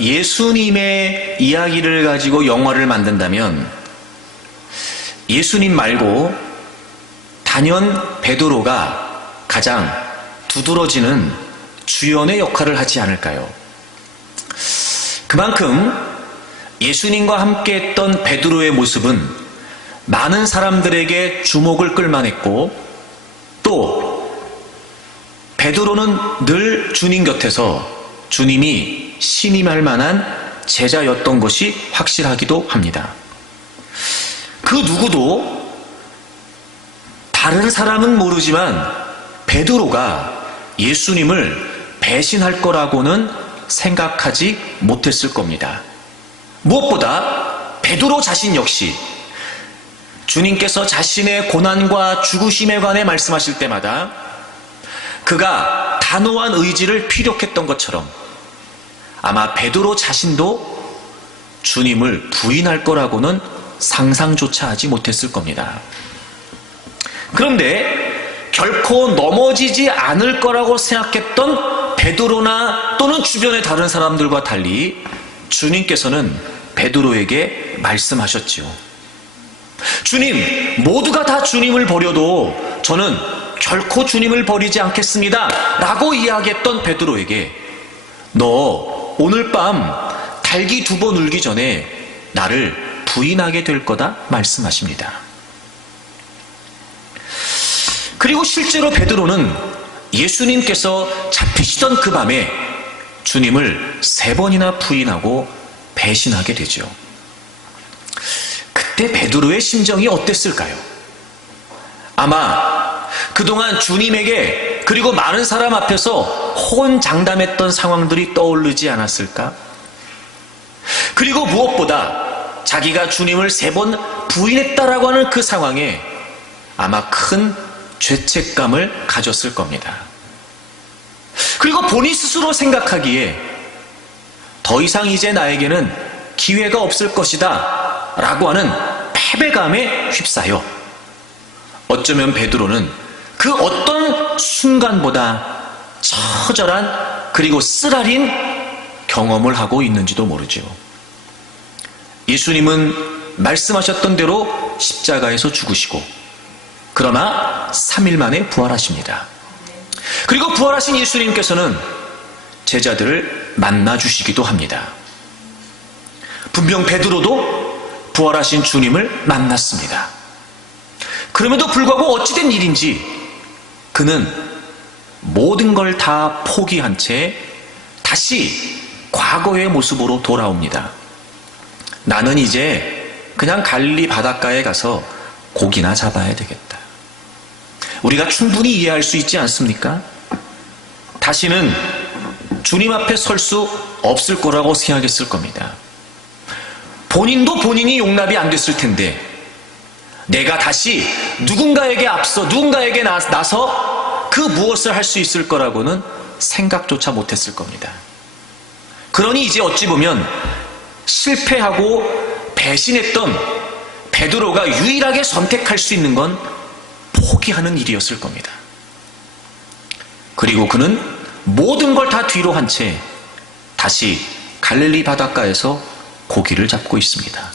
예수님의 이야기를 가지고 영화를 만든다면 예수님 말고 단연 베드로가 가장 두드러지는 주연의 역할을 하지 않을까요? 그만큼 예수님과 함께 했던 베드로의 모습은 많은 사람들에게 주목을 끌만했고, 또 베드로는 늘 주님 곁에서 주님이 신임할 만한 제자였던 것이 확실하기도 합니다. 그 누구도 다른 사람은 모르지만 베드로가 예수님을 배신할 거라고는 생각하지 못했을 겁니다. 무엇보다 베드로 자신 역시 주님께서 자신의 고난과 죽으심에 관해 말씀하실 때마다 그가 단호한 의지를 피력했던 것처럼 아마 베드로 자신도 주님을 부인할 거라고는 상상조차 하지 못했을 겁니다. 그런데 결코 넘어지지 않을 거라고 생각했던 베드로나 또는 주변의 다른 사람들과 달리 주님께서는 베드로에게 말씀하셨지요. 주님, 모두가 다 주님을 버려도 저는 결코 주님을 버리지 않겠습니다 라고 이야기했던 베드로에게 너 오늘 밤 달기 2번 울기 전에 나를 부인하게 될 거다 말씀하십니다. 그리고 실제로 베드로는 예수님께서 잡히시던 그 밤에 주님을 3번이나 부인하고 배신하게 되죠. 그때 베드로의 심정이 어땠을까요? 아마 그동안 주님에게 그리고 많은 사람 앞에서 호언장담했던 상황들이 떠오르지 않았을까? 그리고 무엇보다 자기가 주님을 3번 부인했다라고 하는 그 상황에 아마 큰 죄책감을 가졌을 겁니다. 그리고 본인 스스로 생각하기에 더 이상 이제 나에게는 기회가 없을 것이다 라고 하는 패배감에 휩싸여 어쩌면 베드로는 그 어떤 순간보다 처절한 그리고 쓰라린 경험을 하고 있는지도 모르죠. 예수님은 말씀하셨던 대로 십자가에서 죽으시고 그러나 3일 만에 부활하십니다. 그리고 부활하신 예수님께서는 제자들을 만나주시기도 합니다. 분명 베드로도 부활하신 주님을 만났습니다. 그럼에도 불구하고 어찌된 일인지 그는 모든 걸 다 포기한 채 다시 과거의 모습으로 돌아옵니다. 나는 이제 그냥 갈릴리 바닷가에 가서 고기나 잡아야 되겠다. 우리가 충분히 이해할 수 있지 않습니까? 다시는 주님 앞에 설 수 없을 거라고 생각했을 겁니다. 본인도 본인이 용납이 안 됐을 텐데 내가 다시 누군가에게 앞서 누군가에게 나서 그 무엇을 할 수 있을 거라고는 생각조차 못했을 겁니다. 그러니 이제 어찌 보면 실패하고 배신했던 베드로가 유일하게 선택할 수 있는 건 포기하는 일이었을 겁니다. 그리고 그는 모든 걸 다 뒤로 한 채 다시 갈릴리 바닷가에서 고기를 잡고 있습니다.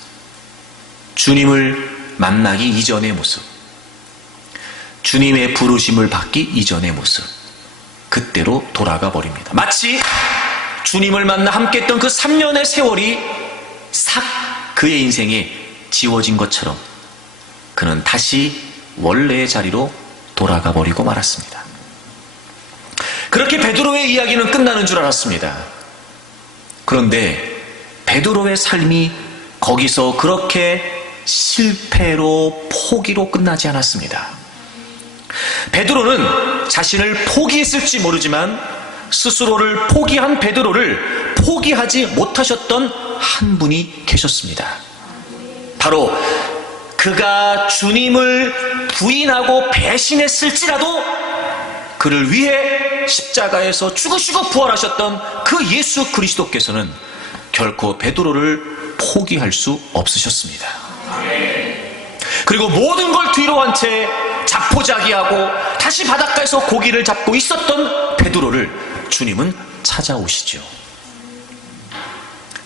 주님을 만나기 이전의 모습, 주님의 부르심을 받기 이전의 모습, 그때로 돌아가 버립니다. 마치 주님을 만나 함께했던 그 3년의 세월이 싹 그의 인생에 지워진 것처럼 그는 다시 원래의 자리로 돌아가 버리고 말았습니다. 그렇게 베드로의 이야기는 끝나는 줄 알았습니다. 그런데 베드로의 삶이 거기서 그렇게 실패로 포기로 끝나지 않았습니다. 베드로는 자신을 포기했을지 모르지만 스스로를 포기한 베드로를 포기하지 못하셨던 한 분이 계셨습니다. 바로 그가 주님을 부인하고 배신했을지라도 그를 위해 십자가에서 죽으시고 부활하셨던 그 예수 그리스도께서는 결코 베드로를 포기할 수 없으셨습니다. 그리고 모든 걸 뒤로 한 채 자포자기하고 다시 바닷가에서 고기를 잡고 있었던 베드로를 주님은 찾아오시죠.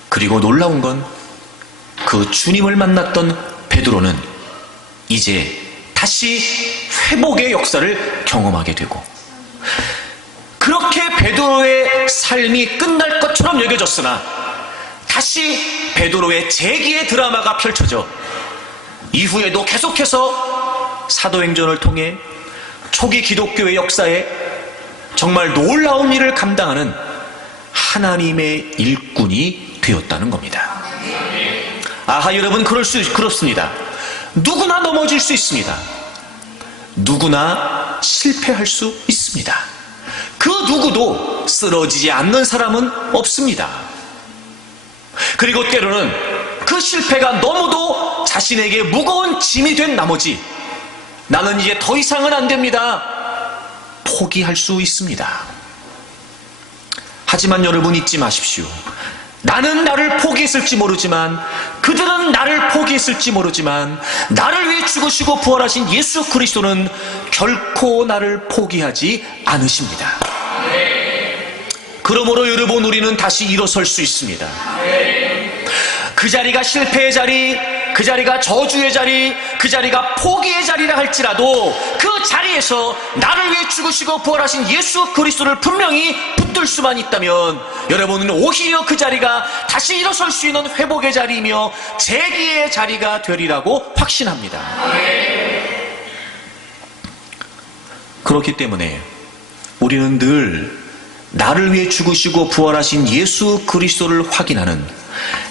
그리고 놀라운 건 그 주님을 만났던 베드로는 이제 다시 회복의 역사를 경험하게 되고, 그렇게 베드로의 삶이 끝날 것처럼 여겨졌으나 다시 베드로의 재기의 드라마가 펼쳐져 이후에도 계속해서 사도행전을 통해 초기 기독교의 역사에 정말 놀라운 일을 감당하는 하나님의 일꾼이 되었다는 겁니다. 아하, 여러분, 그렇습니다. 누구나 넘어질 수 있습니다. 누구나 실패할 수 있습니다. 그 누구도 쓰러지지 않는 사람은 없습니다. 그리고 때로는 그 실패가 너무도 자신에게 무거운 짐이 된 나머지 나는 이제 더 이상은 안 됩니다, 포기할 수 있습니다. 하지만 여러분, 잊지 마십시오. 나는 나를 포기했을지 모르지만, 그들은 나를 포기했을지 모르지만, 나를 위해 죽으시고 부활하신 예수 그리스도는 결코 나를 포기하지 않으십니다. 그러므로 여러분, 우리는 다시 일어설 수 있습니다. 그 자리가 실패의 자리, 그 자리가 저주의 자리, 그 자리가 포기의 자리라 할지라도 그 자리에서 나를 위해 죽으시고 부활하신 예수 그리스도를 분명히 붙들 수만 있다면 여러분은 오히려 그 자리가 다시 일어설 수 있는 회복의 자리이며 재기의 자리가 되리라고 확신합니다. 그렇기 때문에 우리는 늘 나를 위해 죽으시고 부활하신 예수 그리스도를 확인하는,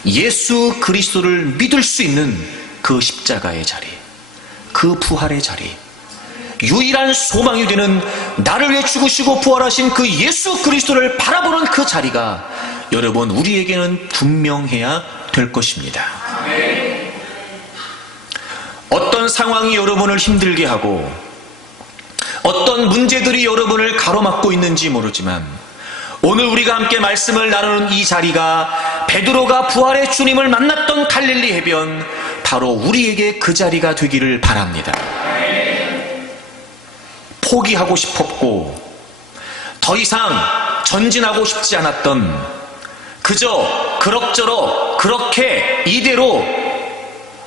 예수 그리스도를 믿을 수 있는 그 십자가의 자리, 그 부활의 자리, 유일한 소망이 되는 나를 위해 죽으시고 부활하신 그 예수 그리스도를 바라보는 그 자리가 여러분, 우리에게는 분명해야 될 것입니다. 어떤 상황이 여러분을 힘들게 하고 어떤 문제들이 여러분을 가로막고 있는지 모르지만 오늘 우리가 함께 말씀을 나누는 이 자리가 베드로가 부활의 주님을 만났던 갈릴리 해변, 바로 우리에게 그 자리가 되기를 바랍니다. 포기하고 싶었고 더 이상 전진하고 싶지 않았던, 그저 그럭저럭 그렇게 이대로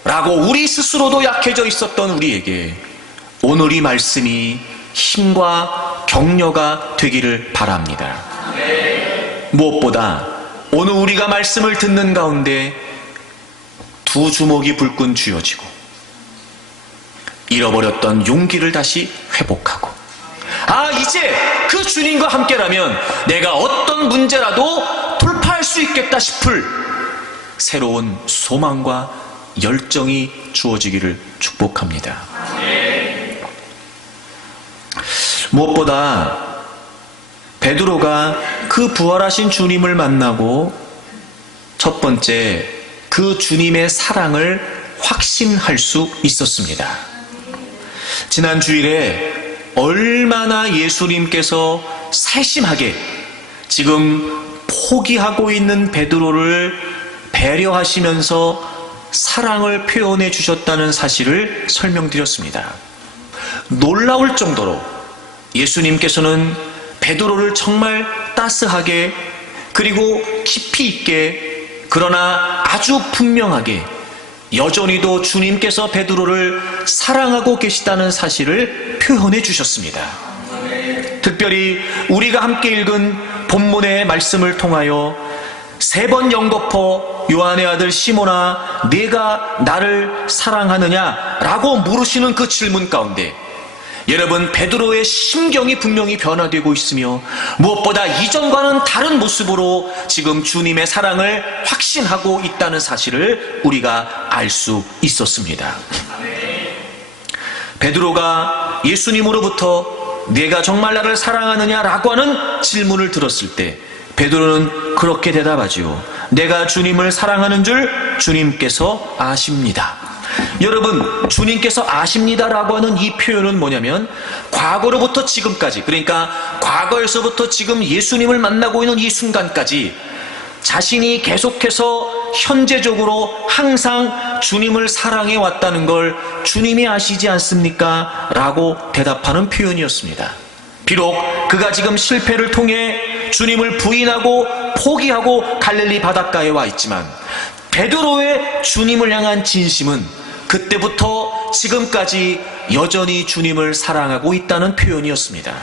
라고 우리 스스로도 약해져 있었던 우리에게 오늘 이 말씀이 힘과 격려가 되기를 바랍니다. 무엇보다 오늘 우리가 말씀을 듣는 가운데 두 주먹이 불끈 쥐어지고 잃어버렸던 용기를 다시 회복하고, 이제 그 주님과 함께라면 내가 어떤 문제라도 돌파할 수 있겠다 싶을 새로운 소망과 열정이 주어지기를 축복합니다. 무엇보다 베드로가 그 부활하신 주님을 만나고 첫 번째, 그 주님의 사랑을 확신할 수 있었습니다. 지난 주일에 얼마나 예수님께서 세심하게 지금 포기하고 있는 베드로를 배려하시면서 사랑을 표현해 주셨다는 사실을 설명드렸습니다. 놀라울 정도로 예수님께서는 베드로를 정말 따스하게, 그리고 깊이 있게, 그러나 아주 분명하게 여전히도 주님께서 베드로를 사랑하고 계시다는 사실을 표현해 주셨습니다. 특별히 우리가 함께 읽은 본문의 말씀을 통하여 3번 영거포 요한의 아들 시몬아, 네가 나를 사랑하느냐? 라고 물으시는 그 질문 가운데 여러분, 베드로의 심경이 분명히 변화되고 있으며 무엇보다 이전과는 다른 모습으로 지금 주님의 사랑을 확신하고 있다는 사실을 우리가 알 수 있었습니다. 베드로가 예수님으로부터 네가 정말 나를 사랑하느냐라고 하는 질문을 들었을 때 베드로는 그렇게 대답하지요. 내가 주님을 사랑하는 줄 주님께서 아십니다. 여러분, 주님께서 아십니다라고 하는 이 표현은 뭐냐면 과거로부터 지금까지, 그러니까 과거에서부터 지금 예수님을 만나고 있는 이 순간까지 자신이 계속해서 현재적으로 항상 주님을 사랑해 왔다는 걸 주님이 아시지 않습니까? 라고 대답하는 표현이었습니다. 비록 그가 지금 실패를 통해 주님을 부인하고 포기하고 갈릴리 바닷가에 와 있지만 베드로의 주님을 향한 진심은 그때부터 지금까지 여전히 주님을 사랑하고 있다는 표현이었습니다.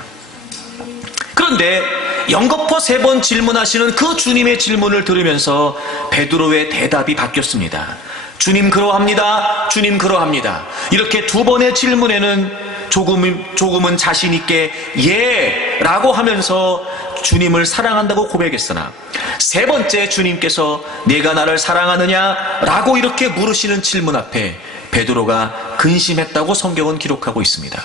그런데 연거푸 3번 질문하시는 그 주님의 질문을 들으면서 베드로의 대답이 바뀌었습니다. 주님 그러합니다. 주님 그러합니다. 이렇게 2번의 질문에는 조금은 자신 있게 예 라고 하면서 주님을 사랑한다고 고백했으나 3번째 주님께서 내가 나를 사랑하느냐 라고 이렇게 물으시는 질문 앞에 베드로가 근심했다고 성경은 기록하고 있습니다.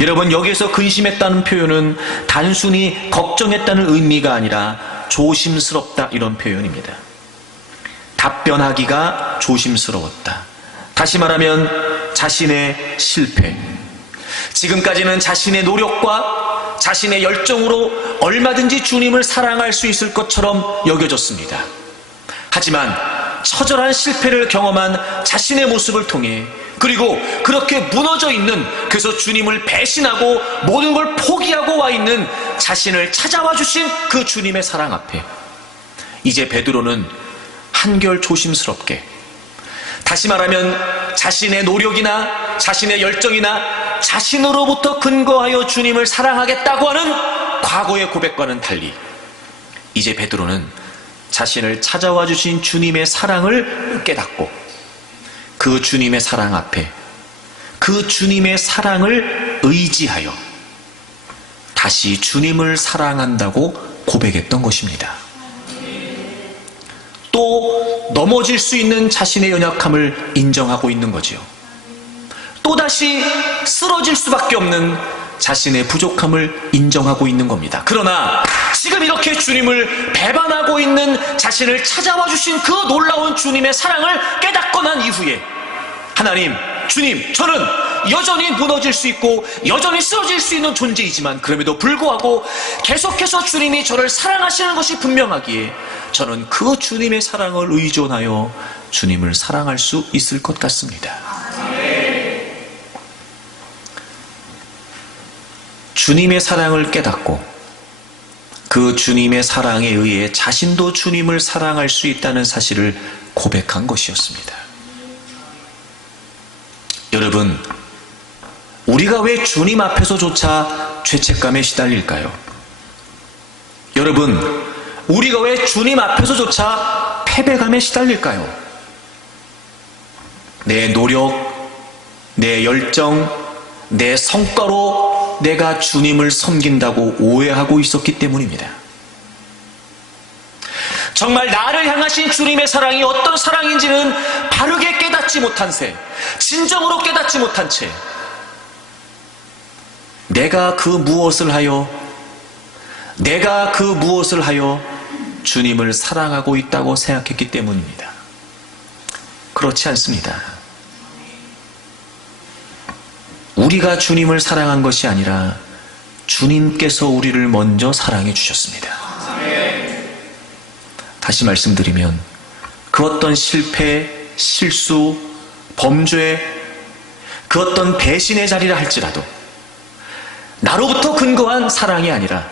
여러분, 여기에서 근심했다는 표현은 단순히 걱정했다는 의미가 아니라 조심스럽다 이런 표현입니다. 답변하기가 조심스러웠다. 다시 말하면 자신의 실패, 지금까지는 자신의 노력과 자신의 열정으로 얼마든지 주님을 사랑할 수 있을 것처럼 여겨졌습니다. 하지만 처절한 실패를 경험한 자신의 모습을 통해, 그리고 그렇게 무너져 있는, 그래서 주님을 배신하고 모든 걸 포기하고 와 있는 자신을 찾아와 주신 그 주님의 사랑 앞에 이제 베드로는 한결 조심스럽게, 다시 말하면 자신의 노력이나 자신의 열정이나 자신으로부터 근거하여 주님을 사랑하겠다고 하는 과거의 고백과는 달리 이제 베드로는 자신을 찾아와 주신 주님의 사랑을 깨닫고 그 주님의 사랑 앞에 그 주님의 사랑을 의지하여 다시 주님을 사랑한다고 고백했던 것입니다. 또 넘어질 수 있는 자신의 연약함을 인정하고 있는 거지요. 또다시 쓰러질 수밖에 없는 자신의 부족함을 인정하고 있는 겁니다. 그러나 지금 이렇게 주님을 배반하고 있는 자신을 찾아와 주신 그 놀라운 주님의 사랑을 깨닫고 난 이후에 하나님, 주님, 저는 여전히 무너질 수 있고 여전히 쓰러질 수 있는 존재이지만 그럼에도 불구하고 계속해서 주님이 저를 사랑하시는 것이 분명하기에 저는 그 주님의 사랑을 의존하여 주님을 사랑할 수 있을 것 같습니다. 주님의 사랑을 깨닫고 그 주님의 사랑에 의해 자신도 주님을 사랑할 수 있다는 사실을 고백한 것이었습니다. 여러분, 우리가 왜 주님 앞에서조차 죄책감에 시달릴까요? 여러분, 우리가 왜 주님 앞에서조차 패배감에 시달릴까요? 내 노력, 내 열정, 내 성과로 내가 주님을 섬긴다고 오해하고 있었기 때문입니다. 정말 나를 향하신 주님의 사랑이 어떤 사랑인지는 바르게 깨닫지 못한 채, 진정으로 깨닫지 못한 채 내가 그 무엇을 하여 주님을 사랑하고 있다고 생각했기 때문입니다. 그렇지 않습니다. 우리가 주님을 사랑한 것이 아니라 주님께서 우리를 먼저 사랑해 주셨습니다. 다시 말씀드리면 그 어떤 실패, 실수, 범죄, 그 어떤 배신의 자리라 할지라도 나로부터 근거한 사랑이 아니라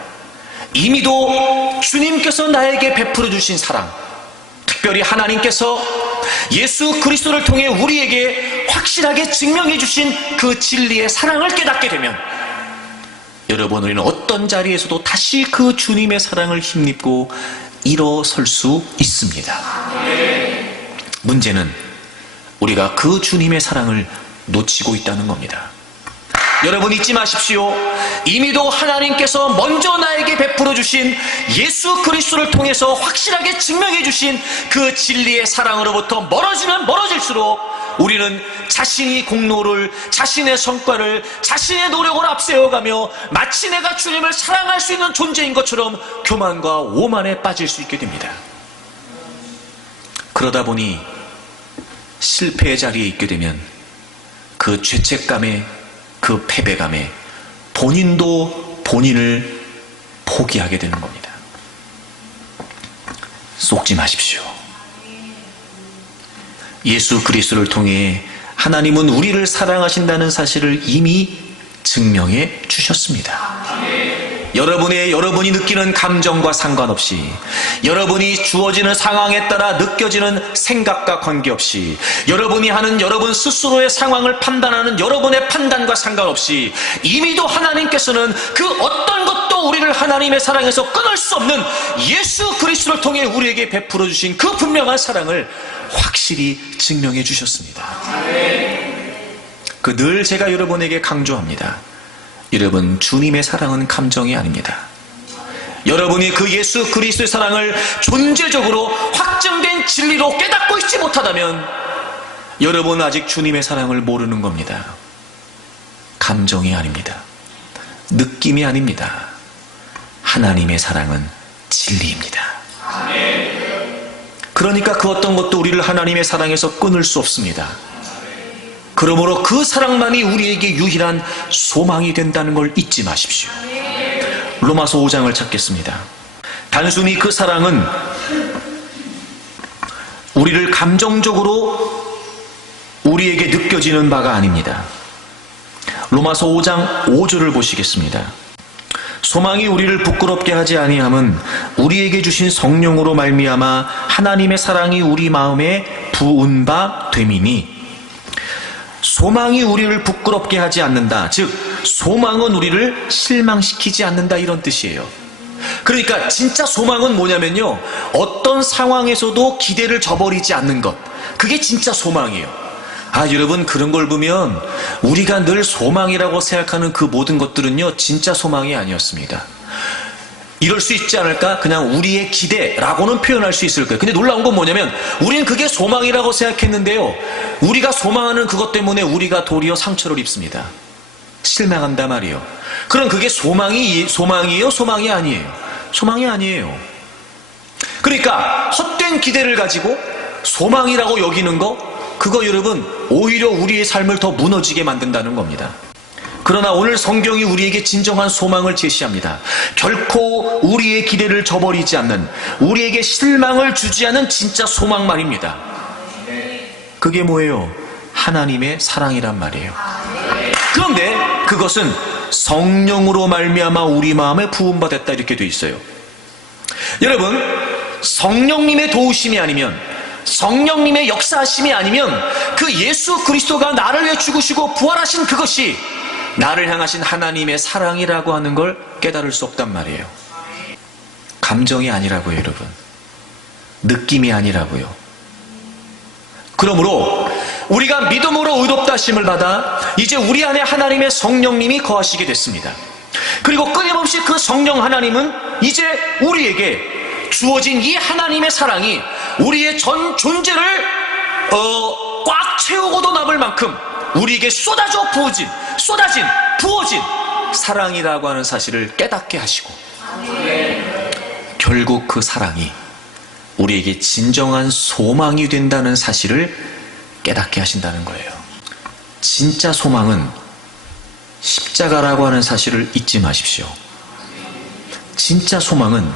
이미도 주님께서 나에게 베풀어 주신 사랑, 특별히 하나님께서 예수 그리스도를 통해 우리에게 확실하게 증명해 주신 그 진리의 사랑을 깨닫게 되면 여러분, 우리는 어떤 자리에서도 다시 그 주님의 사랑을 힘입고 일어설 수 있습니다. 문제는 우리가 그 주님의 사랑을 놓치고 있다는 겁니다. 여러분, 잊지 마십시오. 이미도 하나님께서 먼저 나에게 베풀어 주신 예수 그리스도를 통해서 확실하게 증명해 주신 그 진리의 사랑으로부터 멀어지면 멀어질수록 우리는 자신이 공로를, 자신의 성과를, 자신의 노력을 앞세워가며 마치 내가 주님을 사랑할 수 있는 존재인 것처럼 교만과 오만에 빠질 수 있게 됩니다. 그러다 보니 실패의 자리에 있게 되면 그 죄책감에, 그 패배감에 본인도 본인을 포기하게 되는 겁니다. 속지 마십시오. 예수 그리스도를 통해 하나님은 우리를 사랑하신다는 사실을 이미 증명해 주셨습니다. 여러분이 느끼는 감정과 상관없이, 여러분이 주어지는 상황에 따라 느껴지는 생각과 관계없이, 여러분이 하는 여러분 스스로의 상황을 판단하는 여러분의 판단과 상관없이 이미도 하나님께서는 그 어떤 것도 우리를 하나님의 사랑에서 끊을 수 없는 예수 그리스도를 통해 우리에게 베풀어 주신 그 분명한 사랑을 확실히 증명해 주셨습니다. 그 늘 제가 여러분에게 강조합니다. 여러분, 주님의 사랑은 감정이 아닙니다. 여러분이 그 예수 그리스도의 사랑을 존재적으로 확증된 진리로 깨닫고 있지 못하다면 여러분은 아직 주님의 사랑을 모르는 겁니다. 감정이 아닙니다. 느낌이 아닙니다. 하나님의 사랑은 진리입니다. 그러니까 그 어떤 것도 우리를 하나님의 사랑에서 끊을 수 없습니다. 그러므로 그 사랑만이 우리에게 유일한 소망이 된다는 걸 잊지 마십시오. 로마서 5장을 찾겠습니다. 단순히 그 사랑은 우리를 감정적으로 우리에게 느껴지는 바가 아닙니다. 로마서 5장 5절을 보시겠습니다. 소망이 우리를 부끄럽게 하지 아니함은 우리에게 주신 성령으로 말미암아 하나님의 사랑이 우리 마음에 부은 바 됨이니, 소망이 우리를 부끄럽게 하지 않는다. 즉 소망은 우리를 실망시키지 않는다, 이런 뜻이에요. 그러니까 진짜 소망은 뭐냐면요, 어떤 상황에서도 기대를 저버리지 않는 것, 그게 진짜 소망이에요. 여러분, 그런 걸 보면 우리가 늘 소망이라고 생각하는 그 모든 것들은요, 진짜 소망이 아니었습니다. 이럴 수 있지 않을까? 그냥 우리의 기대라고는 표현할 수 있을 거예요. 근데 놀라운 건 뭐냐면 우리는 그게 소망이라고 생각했는데요, 우리가 소망하는 그것 때문에 우리가 도리어 상처를 입습니다. 실망한단 말이에요. 그럼 그게 소망이에요? 소망이 아니에요? 소망이 아니에요. 그러니까 헛된 기대를 가지고 소망이라고 여기는 거, 그거 여러분 오히려 우리의 삶을 더 무너지게 만든다는 겁니다. 그러나 오늘 성경이 우리에게 진정한 소망을 제시합니다. 결코 우리의 기대를 저버리지 않는, 우리에게 실망을 주지 않는 진짜 소망 말입니다. 그게 뭐예요? 하나님의 사랑이란 말이에요. 그런데 그것은 성령으로 말미암아 우리 마음에 부음받았다, 이렇게 돼 있어요. 여러분, 성령님의 도우심이 아니면, 성령님의 역사하심이 아니면 그 예수 그리스도가 나를 위해 죽으시고 부활하신 그것이 나를 향하신 하나님의 사랑이라고 하는 걸 깨달을 수 없단 말이에요. 감정이 아니라고요, 여러분. 느낌이 아니라고요. 그러므로 우리가 믿음으로 의롭다 하심을 받아 이제 우리 안에 하나님의 성령님이 거하시게 됐습니다. 그리고 끊임없이 그 성령 하나님은 이제 우리에게 주어진 이 하나님의 사랑이 우리의 전 존재를 꽉 채우고도 남을 만큼 우리에게 부어진 사랑이라고 하는 사실을 깨닫게 하시고, 결국 그 사랑이 우리에게 진정한 소망이 된다는 사실을 깨닫게 하신다는 거예요. 진짜 소망은 십자가라고 하는 사실을 잊지 마십시오. 진짜 소망은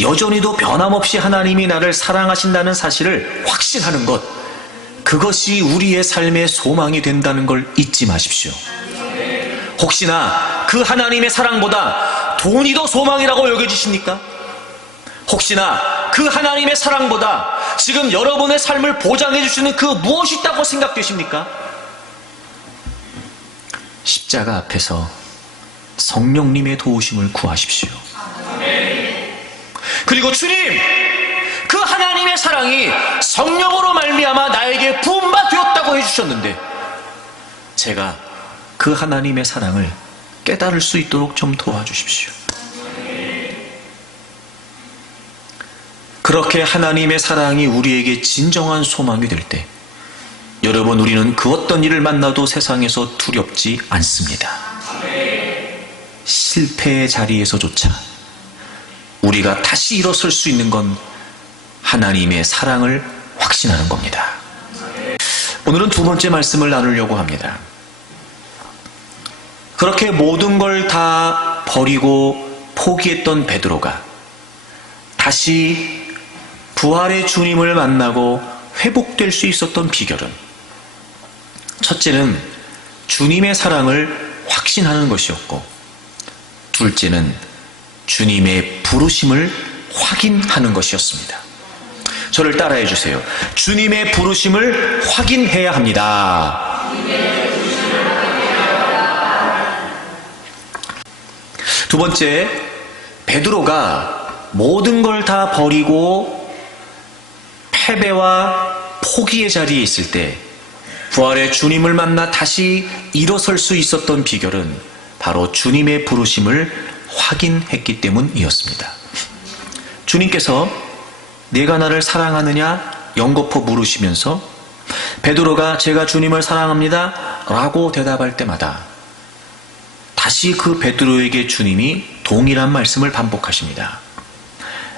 여전히도 변함없이 하나님이 나를 사랑하신다는 사실을 확신하는 것, 그것이 우리의 삶의 소망이 된다는 걸 잊지 마십시오. 혹시나 그 하나님의 사랑보다 돈이 더 소망이라고 여겨지십니까? 혹시나 그 하나님의 사랑보다 지금 여러분의 삶을 보장해 주시는 그 무엇이 있다고 생각되십니까? 십자가 앞에서 성령님의 도우심을 구하십시오. 그리고 주님, 그 하나님의 사랑이 성령으로 말미암아 나에게 부음바 되었다고 해주셨는데 제가 그 하나님의 사랑을 깨달을 수 있도록 좀 도와주십시오. 그렇게 하나님의 사랑이 우리에게 진정한 소망이 될 때, 여러분, 우리는 그 어떤 일을 만나도 세상에서 두렵지 않습니다. 실패의 자리에서조차 우리가 다시 일어설 수 있는 건 하나님의 사랑을 확신하는 겁니다. 오늘은 두 번째 말씀을 나누려고 합니다. 그렇게 모든 걸 다 버리고 포기했던 베드로가 다시 부활의 주님을 만나고 회복될 수 있었던 비결은, 첫째는 주님의 사랑을 확신하는 것이었고, 둘째는 주님의 부르심을 확인하는 것이었습니다. 저를 따라해 주세요. 주님의 부르심을 확인해야 합니다. 두 번째, 베드로가 모든 걸 다 버리고 패배와 포기의 자리에 있을 때 부활의 주님을 만나 다시 일어설 수 있었던 비결은 바로 주님의 부르심을 확인했기 때문이었습니다. 주님께서 내가 나를 사랑하느냐 연거푸 물으시면서 베드로가 제가 주님을 사랑합니다 라고 대답할 때마다 다시 그 베드로에게 주님이 동일한 말씀을 반복하십니다.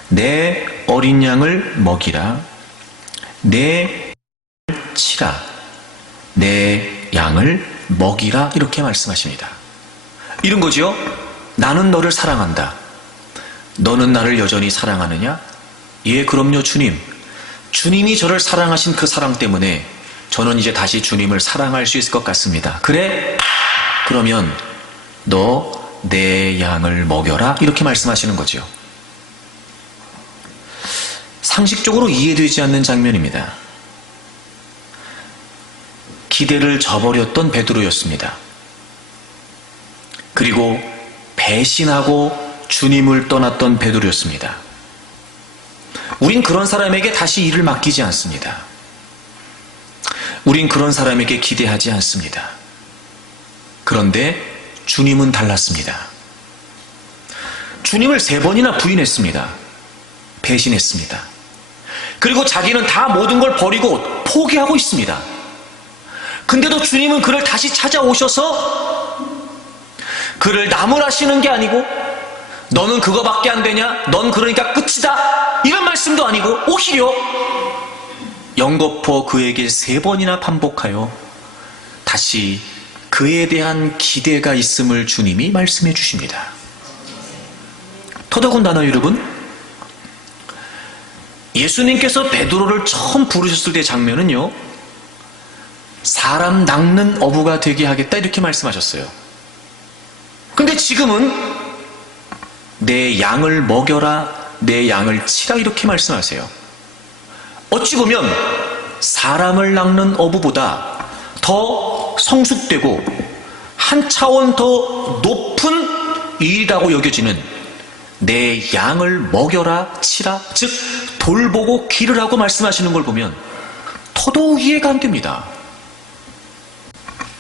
내 어린 양을 먹이라, 내 치라, 내 양을 먹이라, 이렇게 말씀하십니다. 이런 거죠. 나는 너를 사랑한다. 너는 나를 여전히 사랑하느냐? 예, 그럼요, 주님. 주님이 저를 사랑하신 그 사랑 때문에 저는 이제 다시 주님을 사랑할 수 있을 것 같습니다. 그래? 그러면 너 내 양을 먹여라, 이렇게 말씀하시는 거죠. 상식적으로 이해되지 않는 장면입니다. 기대를 저버렸던 베드로였습니다. 그리고 배신하고 주님을 떠났던 베드로였습니다. 우린 그런 사람에게 다시 일을 맡기지 않습니다. 우린 그런 사람에게 기대하지 않습니다. 그런데 주님은 달랐습니다. 주님을 3번이나 부인했습니다. 배신했습니다. 그리고 자기는 다 모든 걸 버리고 포기하고 있습니다. 근데도 주님은 그를 다시 찾아오셔서 그를 나무라시는 게 아니고 너는 그거밖에 안 되냐? 넌 그러니까 끝이다, 이런 말씀도 아니고 오히려 연거푸 그에게 3번이나 반복하여 다시 그에 대한 기대가 있음을 주님이 말씀해 주십니다. 더더군다나 여러분, 예수님께서 베드로를 처음 부르셨을 때 장면은요, 사람 낚는 어부가 되게 하겠다, 이렇게 말씀하셨어요. 근데 지금은 내 양을 먹여라, 내 양을 치라, 이렇게 말씀하세요. 어찌 보면 사람을 낚는 어부보다 더 성숙되고 한 차원 더 높은 일이라고 여겨지는 내 양을 먹여라, 치라, 즉 돌보고 기르라고 말씀하시는 걸 보면 더더욱 이해가 안 됩니다.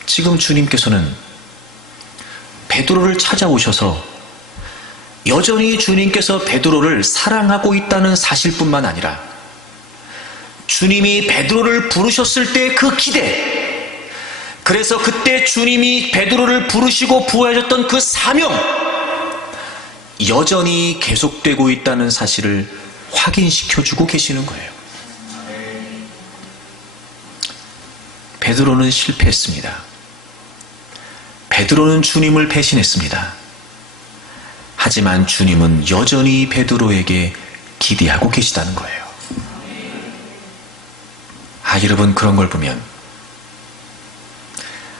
지금 주님께서는 베드로를 찾아오셔서 여전히 주님께서 베드로를 사랑하고 있다는 사실뿐만 아니라 주님이 베드로를 부르셨을 때 그 기대, 그래서 그때 주님이 베드로를 부르시고 부어하셨던 그 사명, 여전히 계속되고 있다는 사실을 확인시켜주고 계시는 거예요. 베드로는 실패했습니다. 베드로는 주님을 배신했습니다. 하지만 주님은 여전히 베드로에게 기대하고 계시다는 거예요. 아, 여러분, 그런 걸 보면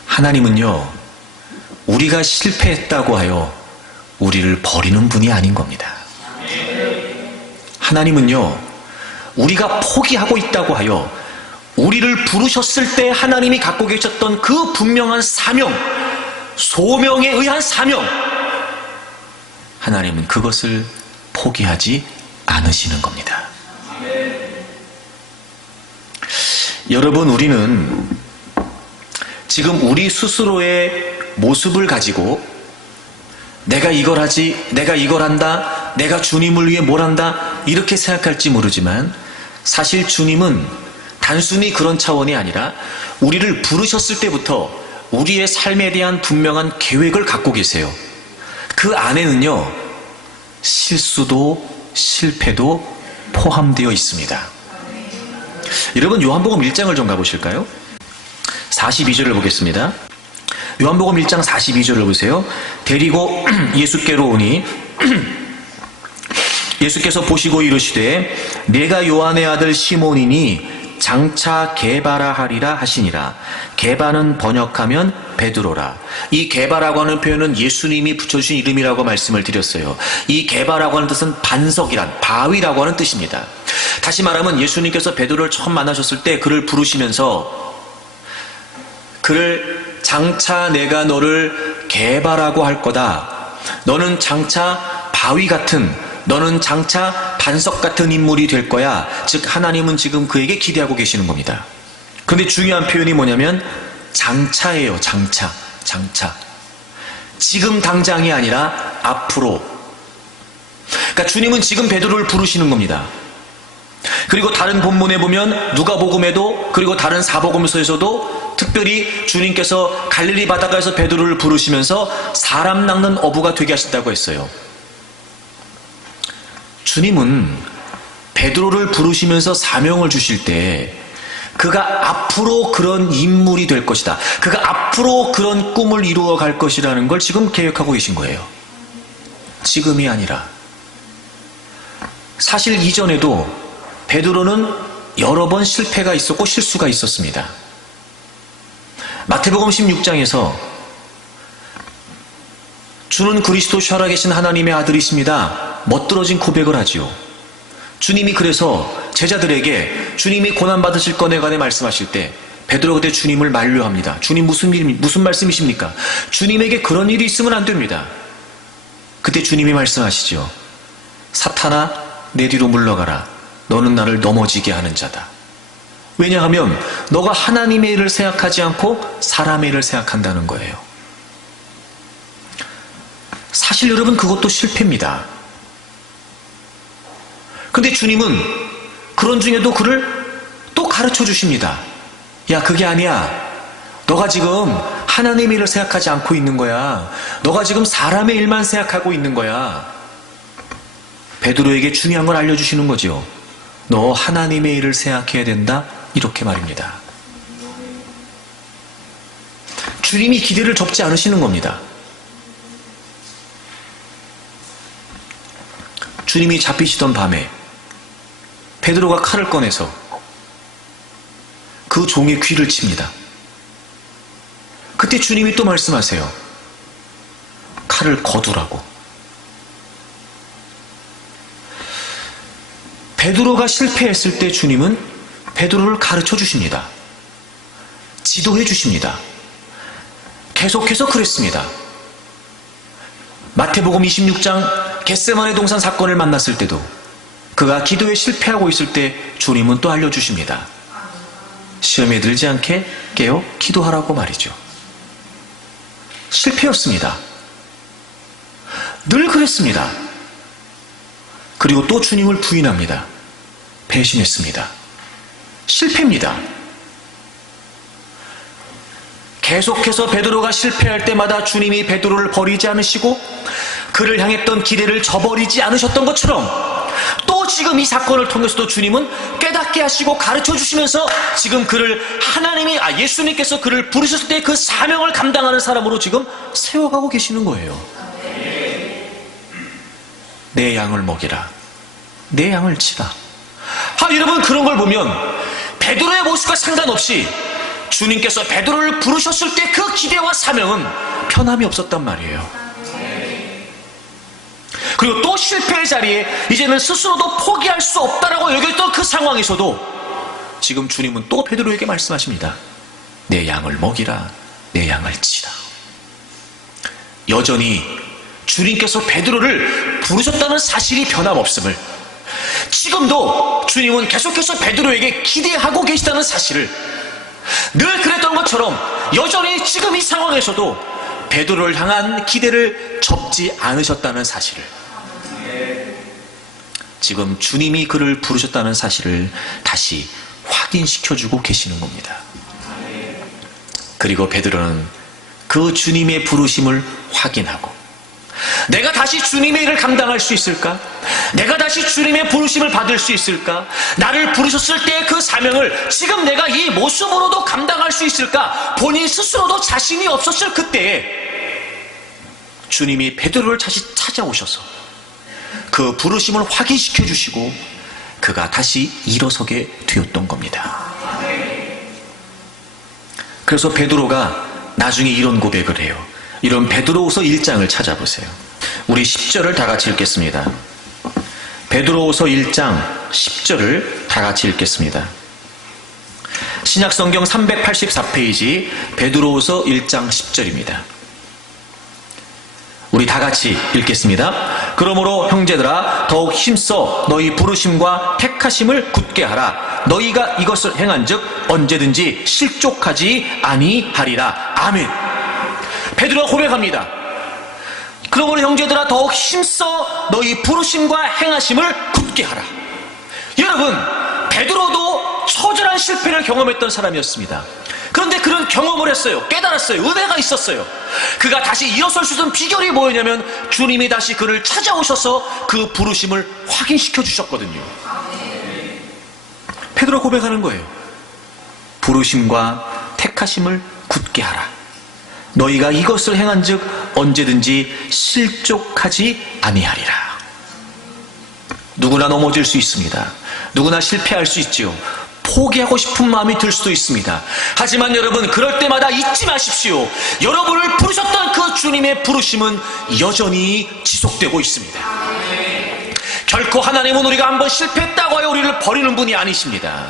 하나님은요, 우리가 실패했다고 하여 우리를 버리는 분이 아닌 겁니다. 하나님은요, 우리가 포기하고 있다고 하여 우리를 부르셨을 때 하나님이 갖고 계셨던 그 분명한 사명, 소명에 의한 사명, 하나님은 그것을 포기하지 않으시는 겁니다. 여러분, 우리는 지금 우리 스스로의 모습을 가지고 내가 이걸 하지, 내가 이걸 한다, 내가 주님을 위해 뭘 한다, 이렇게 생각할지 모르지만 사실 주님은 단순히 그런 차원이 아니라 우리를 부르셨을 때부터 우리의 삶에 대한 분명한 계획을 갖고 계세요. 그 안에는요, 실수도 실패도 포함되어 있습니다. 여러분, 요한복음 1장을 좀 가보실까요? 42절을 보겠습니다. 요한복음 1장 42절을 보세요. 데리고 예수께로 오니 예수께서 보시고 이르시되 내가 요한의 아들 시몬이니 장차 게바라 하리라 하시니라. 게바는 번역하면 베드로라. 이 게바라고 하는 표현은 예수님이 붙여주신 이름이라고 말씀을 드렸어요. 이 게바라고 하는 뜻은 반석이란, 바위라고 하는 뜻입니다. 다시 말하면 예수님께서 베드로를 처음 만나셨을 때 그를 부르시면서 그를 장차 내가 너를 게바라고 할 거다. 너는 장차 바위 같은, 너는 장차 반석 같은 인물이 될 거야. 즉 하나님은 지금 그에게 기대하고 계시는 겁니다. 그런데 중요한 표현이 뭐냐면 장차예요. 장차. 지금 당장이 아니라 앞으로. 그러니까 주님은 지금 베드로를 부르시는 겁니다. 그리고 다른 본문에 보면 누가복음에도, 그리고 다른 사복음서에서도 특별히 주님께서 갈릴리 바닷가에서 베드로를 부르시면서 사람 낚는 어부가 되게 하신다고 했어요. 주님은 베드로를 부르시면서 사명을 주실 때 그가 앞으로 그런 인물이 될 것이다, 그가 앞으로 그런 꿈을 이루어 갈 것이라는 걸 지금 계획하고 계신 거예요. 지금이 아니라. 사실 이전에도 베드로는 여러 번 실패가 있었고 실수가 있었습니다. 마태복음 16장에서 주는 그리스도 살아계신 하나님의 아들이십니다, 멋들어진 고백을 하지요. 주님이 그래서 제자들에게 주님이 고난받으실 것에 관해 말씀하실 때 베드로 그때 주님을 만류합니다. 주님 무슨 말씀이십니까? 주님에게 그런 일이 있으면 안 됩니다. 그때 주님이 말씀하시죠. 사탄아, 내 뒤로 물러가라. 너는 나를 넘어지게 하는 자다. 왜냐하면 너가 하나님의 일을 생각하지 않고 사람의 일을 생각한다는 거예요. 사실 여러분 그것도 실패입니다. 근데 주님은 그런 중에도 그를 또 가르쳐 주십니다. 야, 그게 아니야. 너가 지금 하나님의 일을 생각하지 않고 있는 거야. 너가 지금 사람의 일만 생각하고 있는 거야. 베드로에게 중요한 걸 알려주시는 거죠. 너 하나님의 일을 생각해야 된다, 이렇게 말입니다. 주님이 기대를 접지 않으시는 겁니다. 주님이 잡히시던 밤에 베드로가 칼을 꺼내서 그 종의 귀를 칩니다. 그때 주님이 또 말씀하세요. 칼을 거두라고. 베드로가 실패했을 때 주님은 베드로를 가르쳐 주십니다. 지도해 주십니다. 계속해서 그랬습니다. 마태복음 26장 겟세마네 동산 사건을 만났을 때도 그가 기도에 실패하고 있을 때 주님은 또 알려주십니다. 시험에 들지 않게 깨어 기도하라고 말이죠. 실패였습니다. 늘 그랬습니다. 그리고 또 주님을 부인합니다. 배신했습니다. 실패입니다. 계속해서 베드로가 실패할 때마다 주님이 베드로를 버리지 않으시고 그를 향했던 기대를 저버리지 않으셨던 것처럼 또 지금 이 사건을 통해서도 주님은 깨닫게 하시고 가르쳐 주시면서 지금 그를 예수님께서 그를 부르셨을 때 그 사명을 감당하는 사람으로 지금 세워가고 계시는 거예요. 내 양을 먹이라. 내 양을 치라. 여러분 그런 걸 보면 베드로의 모습과 상관없이 주님께서 베드로를 부르셨을 때 그 기대와 사명은 변함이 없었단 말이에요. 그리고 또 실패의 자리에 이제는 스스로도 포기할 수 없다라고 여겼던 그 상황에서도 지금 주님은 또 베드로에게 말씀하십니다. 내 양을 먹이라. 내 양을 치라. 여전히 주님께서 베드로를 부르셨다는 사실이 변함없음을, 지금도 주님은 계속해서 베드로에게 기대하고 계시다는 사실을, 늘 그랬던 것처럼 여전히 지금 이 상황에서도 베드로를 향한 기대를 접지 않으셨다는 사실을, 지금 주님이 그를 부르셨다는 사실을 다시 확인시켜주고 계시는 겁니다. 그리고 베드로는 그 주님의 부르심을 확인하고 내가 다시 주님의 일을 감당할 수 있을까? 내가 다시 주님의 부르심을 받을 수 있을까? 나를 부르셨을 때 그 사명을 지금 내가 이 모습으로도 감당할 수 있을까? 본인 스스로도 자신이 없었을 그때에 주님이 베드로를 다시 찾아오셔서 그 부르심을 확인시켜 주시고 그가 다시 일어서게 되었던 겁니다. 그래서 베드로가 나중에 이런 고백을 해요. 이런 베드로후서 1장을 찾아보세요. 우리 10절을 다 같이 읽겠습니다. 베드로후서 1장 10절을 다 같이 읽겠습니다. 신약성경 384페이지 베드로후서 1장 10절입니다. 우리 다 같이 읽겠습니다. 그러므로 형제들아 더욱 힘써 너희 부르심과 택하심을 굳게 하라. 너희가 이것을 행한즉 언제든지 실족하지 아니하리라. 아멘. 베드로가 고백합니다. 그러므로 형제들아 더욱 힘써 너희 부르심과 행하심을 굳게 하라. 여러분, 베드로도 처절한 실패를 경험했던 사람이었습니다. 그런데 그런 경험을 했어요. 깨달았어요. 은혜가 있었어요. 그가 다시 일어설 수 있는 비결이 뭐였냐면 주님이 다시 그를 찾아오셔서 그 부르심을 확인시켜 주셨거든요. 베드로 고백하는 거예요. 부르심과 택하심을 굳게 하라. 너희가 이것을 행한즉 언제든지 실족하지 아니하리라. 누구나 넘어질 수 있습니다. 누구나 실패할 수 있지요. 포기하고 싶은 마음이 들 수도 있습니다. 하지만 여러분, 그럴 때마다 잊지 마십시오. 여러분을 부르셨던 그 주님의 부르심은 여전히 지속되고 있습니다. 결코 하나님은 우리가 한번 실패했다고 하여 우리를 버리는 분이 아니십니다.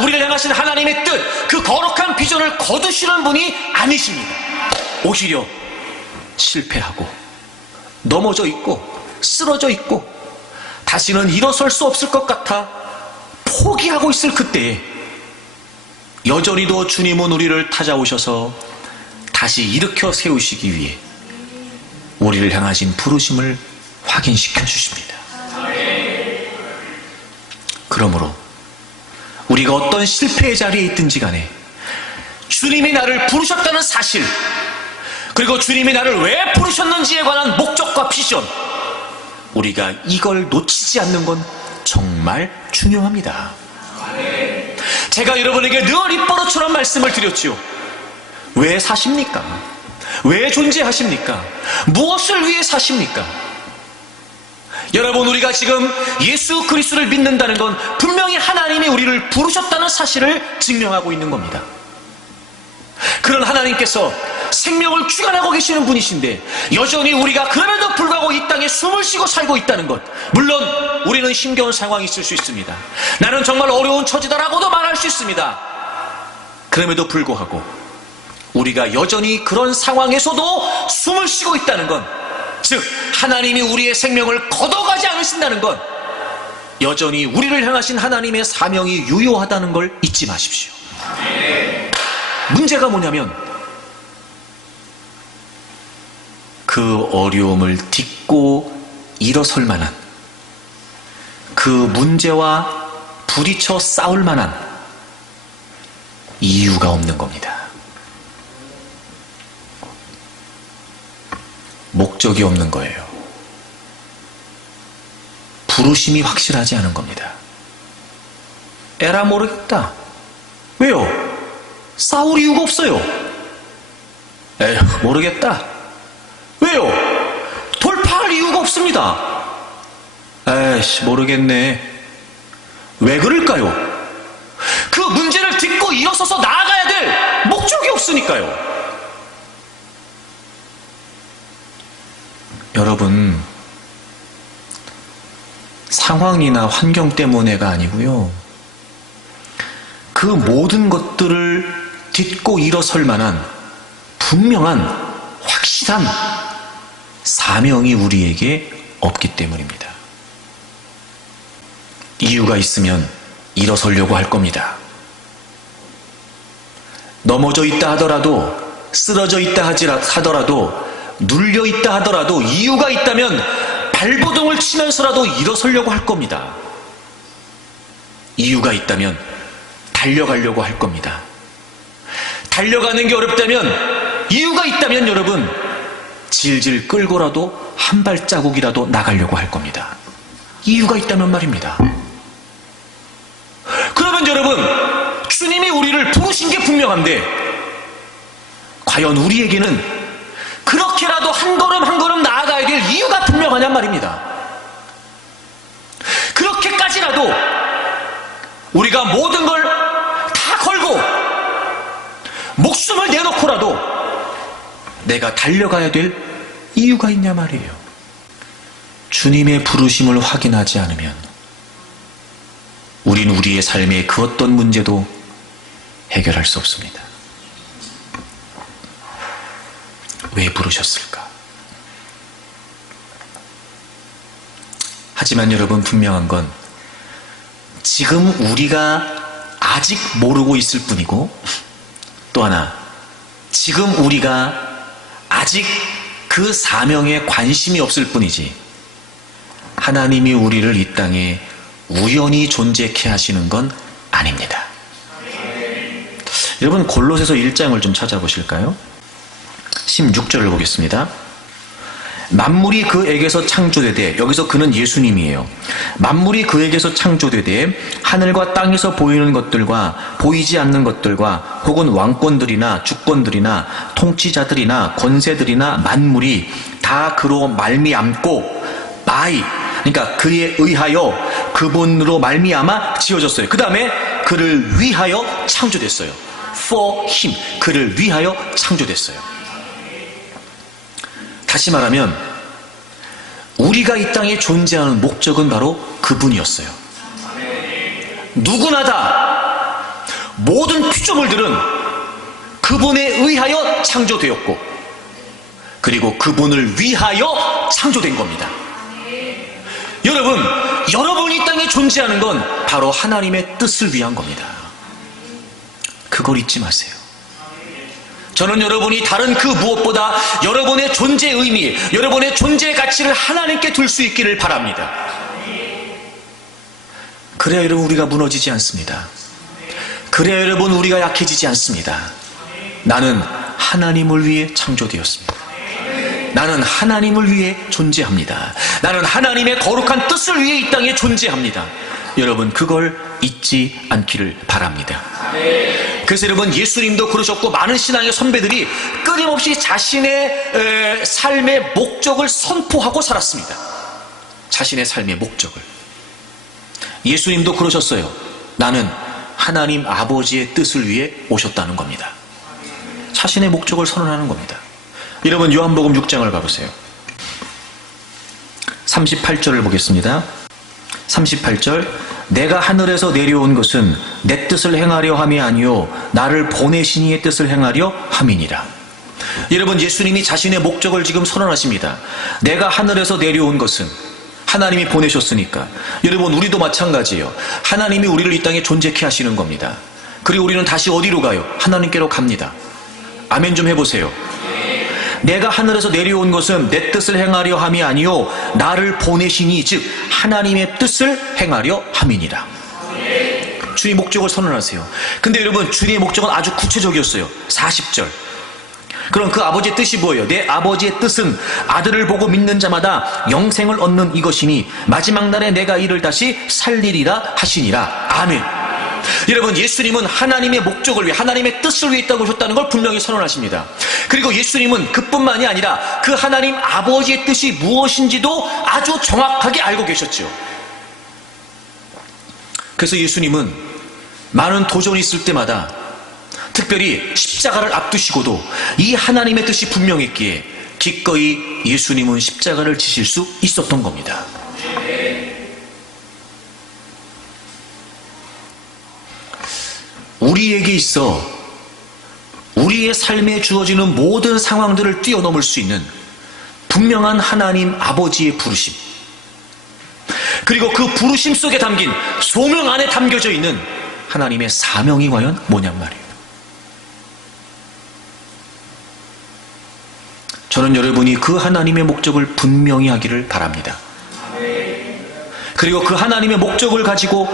우리를 향하신 하나님의 뜻, 그 거룩한 비전을 거두시는 분이 아니십니다. 오히려 실패하고 넘어져 있고 쓰러져 있고 다시는 일어설 수 없을 것 같아 포기하고 있을 그때에 여전히도 주님은 우리를 찾아오셔서 다시 일으켜 세우시기 위해 우리를 향하신 부르심을 확인시켜 주십니다. 그러므로 우리가 어떤 실패의 자리에 있든지 간에 주님이 나를 부르셨다는 사실, 그리고 주님이 나를 왜 부르셨는지에 관한 목적과 비전, 우리가 이걸 놓치지 않는 건 정말 중요합니다. 제가 여러분에게 늘 입버릇처럼 말씀을 드렸지요. 왜 사십니까? 왜 존재하십니까? 무엇을 위해 사십니까? 여러분, 우리가 지금 예수 그리스도를 믿는다는 건 분명히 하나님이 우리를 부르셨다는 사실을 증명하고 있는 겁니다. 그런 하나님께서 생명을 주관하고 계시는 분이신데 여전히 우리가 그럼에도 불구하고 이 땅에 숨을 쉬고 살고 있다는 것, 물론 우리는 힘겨운 상황이 있을 수 있습니다. 나는 정말 어려운 처지다라고도 말할 수 있습니다. 그럼에도 불구하고 우리가 여전히 그런 상황에서도 숨을 쉬고 있다는 건, 즉 하나님이 우리의 생명을 걷어가지 않으신다는 건 여전히 우리를 향하신 하나님의 사명이 유효하다는 걸 잊지 마십시오. 문제가 뭐냐면 그 어려움을 딛고 일어설 만한, 그 문제와 부딪혀 싸울 만한 이유가 없는 겁니다. 목적이 없는 거예요. 부르심이 확실하지 않은 겁니다. 에라 모르겠다. 왜요? 싸울 이유가 없어요. 에휴, 모르겠다. 왜요? 돌파할 이유가 없습니다. 에이씨, 모르겠네. 왜 그럴까요? 그 문제를 딛고 일어서서 나아가야 될 목적이 없으니까요. 여러분, 상황이나 환경 때문에가 아니고요, 그 모든 것들을 딛고 일어설 만한 분명한 확실한 사명이 우리에게 없기 때문입니다. 이유가 있으면 일어서려고 할 겁니다. 넘어져 있다 하더라도, 쓰러져 있다 하더라도, 눌려 있다 하더라도 이유가 있다면 발버둥을 치면서라도 일어서려고 할 겁니다. 이유가 있다면 달려가려고 할 겁니다. 달려가는 게 어렵다면, 이유가 있다면 여러분 질질 끌고라도 한 발자국이라도 나가려고 할 겁니다. 이유가 있다면 말입니다. 그러면 여러분, 주님이 우리를 부르신 게 분명한데 과연 우리에게는 그렇게라도 한 걸음 한 걸음 나아가야 될 이유가 분명하냔 말입니다. 그렇게까지라도 우리가 모든 걸 다 걸고 목숨을 내놓고라도 내가 달려가야 될 이유가 있냐 말이에요. 주님의 부르심을 확인하지 않으면 우린 우리의 삶의 그 어떤 문제도 해결할 수 없습니다. 왜 부르셨을까? 하지만 여러분, 분명한 건 지금 우리가 아직 모르고 있을 뿐이고, 또 하나, 지금 우리가 아직 그 사명에 관심이 없을 뿐이지, 하나님이 우리를 이 땅에 우연히 존재케 하시는 건 아닙니다. 여러분, 골로새서 1장을 좀 찾아보실까요? 16절을 보겠습니다. 만물이 그에게서 창조되되, 여기서 그는 예수님이에요. 만물이 그에게서 창조되되 하늘과 땅에서 보이는 것들과 보이지 않는 것들과 혹은 왕권들이나 주권들이나 통치자들이나 권세들이나 만물이 다 그로 말미암고 그러니까 그에 의하여 그분으로 말미암아 지어졌어요. 그 다음에 그를 위하여 창조됐어요. For him, 그를 위하여 창조됐어요. 다시 말하면 우리가 이 땅에 존재하는 목적은 바로 그분이었어요. 누구나 다 모든 피조물들은 그분에 의하여 창조되었고, 그리고 그분을 위하여 창조된 겁니다. 여러분이 이 땅에 존재하는 건 바로 하나님의 뜻을 위한 겁니다. 그걸 잊지 마세요. 저는 여러분이 다른 그 무엇보다 여러분의 존재의 의미, 여러분의 존재의 가치를 하나님께 둘 수 있기를 바랍니다. 그래야 여러분, 우리가 무너지지 않습니다. 그래야 여러분, 우리가 약해지지 않습니다. 나는 하나님을 위해 창조되었습니다. 나는 하나님을 위해 존재합니다. 나는 하나님의 거룩한 뜻을 위해 이 땅에 존재합니다. 여러분, 그걸 잊지 않기를 바랍니다. 그래서 여러분, 예수님도 그러셨고 많은 신앙의 선배들이 끊임없이 자신의 삶의 목적을 선포하고 살았습니다. 자신의 삶의 목적을. 예수님도 그러셨어요. 나는 하나님 아버지의 뜻을 위해 오셨다는 겁니다. 자신의 목적을 선언하는 겁니다. 여러분, 요한복음 6장을 봐보세요. 38절을 보겠습니다. 38절, 내가 하늘에서 내려온 것은 내 뜻을 행하려 함이 아니요 나를 보내신 이의 뜻을 행하려 함이니라. 여러분, 예수님이 자신의 목적을 지금 선언하십니다. 내가 하늘에서 내려온 것은 하나님이 보내셨으니까. 여러분, 우리도 마찬가지예요. 하나님이 우리를 이 땅에 존재케 하시는 겁니다. 그리고 우리는 다시 어디로 가요? 하나님께로 갑니다. 아멘 좀 해보세요. 내가 하늘에서 내려온 것은 내 뜻을 행하려 함이 아니요 나를 보내시니 즉 하나님의 뜻을 행하려 함이니라. 주의 목적을 선언하세요. 근데 여러분, 주님의 목적은 아주 구체적이었어요. 40절. 그럼 그 아버지의 뜻이 뭐예요? 내 아버지의 뜻은 아들을 보고 믿는 자마다 영생을 얻는 이것이니 마지막 날에 내가 이를 다시 살리리라 하시니라. 아멘. 여러분, 예수님은 하나님의 목적을 위해, 하나님의 뜻을 위해 있다고 하셨다는 걸 분명히 선언하십니다. 그리고 예수님은 그뿐만이 아니라 그 하나님 아버지의 뜻이 무엇인지도 아주 정확하게 알고 계셨죠. 그래서 예수님은 많은 도전이 있을 때마다, 특별히 십자가를 앞두시고도 이 하나님의 뜻이 분명했기에 기꺼이 예수님은 십자가를 지실 수 있었던 겁니다. 우리에게 있어 우리의 삶에 주어지는 모든 상황들을 뛰어넘을 수 있는 분명한 하나님 아버지의 부르심, 그리고 그 부르심 속에 담긴 소명 안에 담겨져 있는 하나님의 사명이 과연 뭐냔 말이에요. 저는 여러분이 그 하나님의 목적을 분명히 하기를 바랍니다. 그리고 그 하나님의 목적을 가지고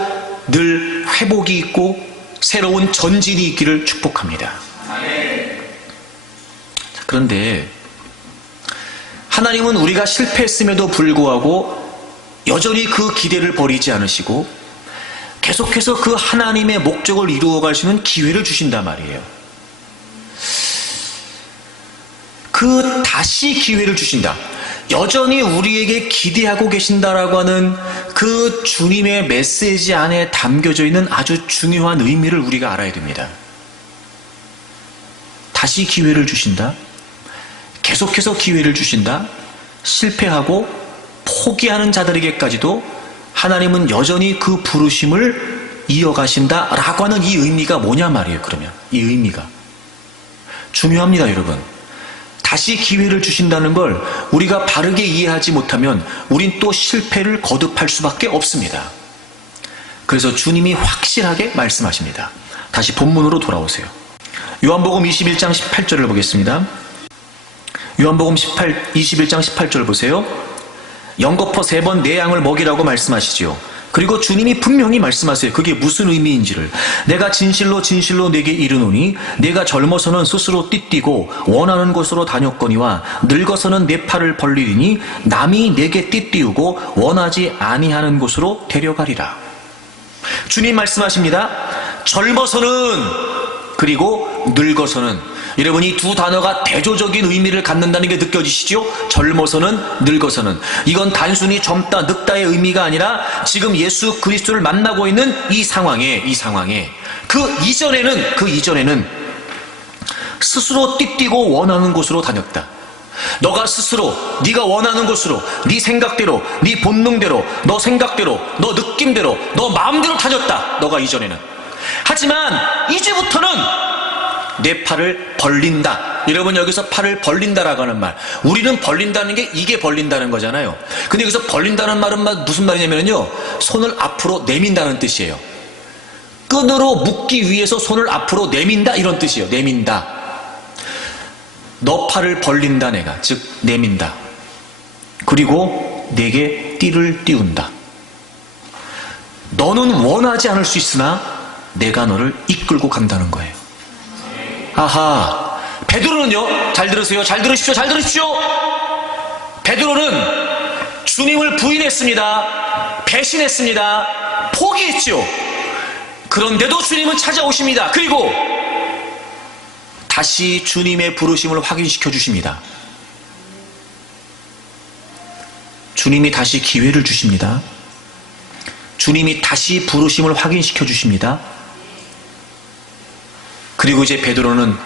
늘 회복이 있고 새로운 전진이 있기를 축복합니다. 그런데 하나님은 우리가 실패했음에도 불구하고 여전히 그 기대를 버리지 않으시고 계속해서 그 하나님의 목적을 이루어갈 수 있는 기회를 주신단 말이에요. 그 다시 기회를 주신다. 여전히 우리에게 기대하고 계신다라고 하는 그 주님의 메시지 안에 담겨져 있는 아주 중요한 의미를 우리가 알아야 됩니다. 다시 기회를 주신다. 계속해서 기회를 주신다. 실패하고 포기하는 자들에게까지도 하나님은 여전히 그 부르심을 이어가신다라고 하는 이 의미가 뭐냐 말이에요. 그러면 이 의미가 중요합니다, 여러분. 다시 기회를 주신다는 걸 우리가 바르게 이해하지 못하면 우린 또 실패를 거듭할 수밖에 없습니다. 그래서 주님이 확실하게 말씀하십니다. 다시 본문으로 돌아오세요. 요한복음 21장 18절을 보겠습니다. 요한복음 21장 18절 보세요. 연거푸 3번 내 양을 먹이라고 말씀하시지요. 그리고 주님이 분명히 말씀하세요. 그게 무슨 의미인지를. 내가 진실로 진실로 내게 이르노니 내가 젊어서는 스스로 띠띠고 원하는 곳으로 다녔거니와 늙어서는 내 팔을 벌리리니 남이 내게 띠띠우고 원하지 아니하는 곳으로 데려가리라. 주님 말씀하십니다. 젊어서는 그리고 늙어서는. 여러분, 이 두 단어가 대조적인 의미를 갖는다는 게 느껴지시죠? 젊어서는, 늙어서는. 이건 단순히 젊다, 늙다의 의미가 아니라 지금 예수 그리스도를 만나고 있는 이 상황에 그 이전에는 스스로 띠띠고 원하는 곳으로 다녔다. 너가 스스로 네가 원하는 곳으로 네 생각대로 네 본능대로 너 생각대로 너 느낌대로 너 마음대로 다녔다. 너가 이전에는. 하지만 이제부터는 내 팔을 벌린다. 여러분, 여기서 팔을 벌린다라고 하는 말, 우리는 벌린다는 게 이게 벌린다는 거잖아요. 근데 여기서 벌린다는 말은 무슨 말이냐면요, 손을 앞으로 내민다는 뜻이에요. 끈으로 묶기 위해서 손을 앞으로 내민다, 이런 뜻이에요. 내민다. 너 팔을 벌린다. 내가 즉 내민다. 그리고 내게 띠를 띄운다. 너는 원하지 않을 수 있으나 내가 너를 이끌고 간다는 거예요. 아하, 베드로는요, 잘 들으세요. 잘 들으십시오. 베드로는 주님을 부인했습니다. 배신했습니다. 포기했죠. 그런데도 주님은 찾아오십니다. 그리고 다시 주님의 부르심을 확인시켜 주십니다. 주님이 다시 기회를 주십니다. 주님이 다시 부르심을 확인시켜 주십니다. 그리고 이제 베드로는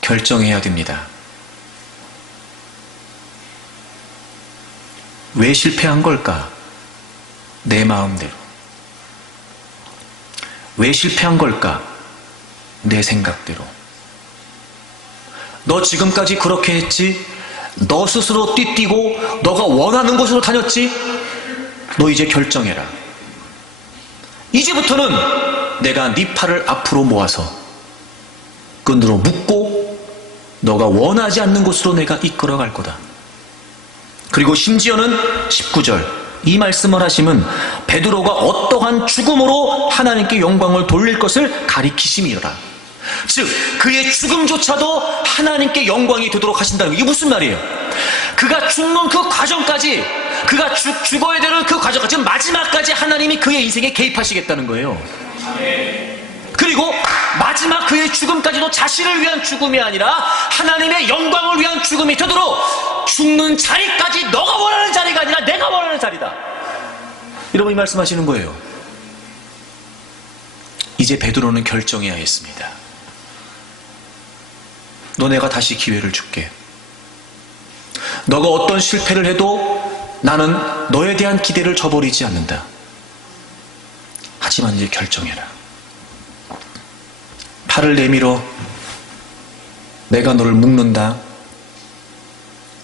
결정해야 됩니다. 왜 실패한 걸까? 내 마음대로. 왜 실패한 걸까? 내 생각대로. 너 지금까지 그렇게 했지? 너 스스로 띠띠고 너가 원하는 곳으로 다녔지? 너 이제 결정해라. 이제부터는 내가 네 팔을 앞으로 모아서 끈으로 묶고 너가 원하지 않는 곳으로 내가 이끌어 갈 거다. 그리고 심지어는 19절 이 말씀을 하시면 베드로가 어떠한 죽음으로 하나님께 영광을 돌릴 것을 가리키심이라. 즉 그의 죽음조차도 하나님께 영광이 되도록 하신다는 게 이게 무슨 말이에요? 그가 죽는 그 과정까지, 그가 죽어야 되는 그 과정까지, 마지막까지 하나님이 그의 인생에 개입하시겠다는 거예요. 그리고 마지막 그의 죽음까지도 자신을 위한 죽음이 아니라 하나님의 영광을 위한 죽음이 되도록 죽는 자리까지 너가 원하는 자리가 아니라 내가 원하는 자리다. 여러분이 말씀하시는 거예요. 이제 베드로는 결정해야 했습니다. 너네가 다시 기회를 줄게. 너가 어떤 실패를 해도 나는 너에 대한 기대를 저버리지 않는다. 하지만 이제 결정해라. 팔을 내밀어 내가 너를 묶는다.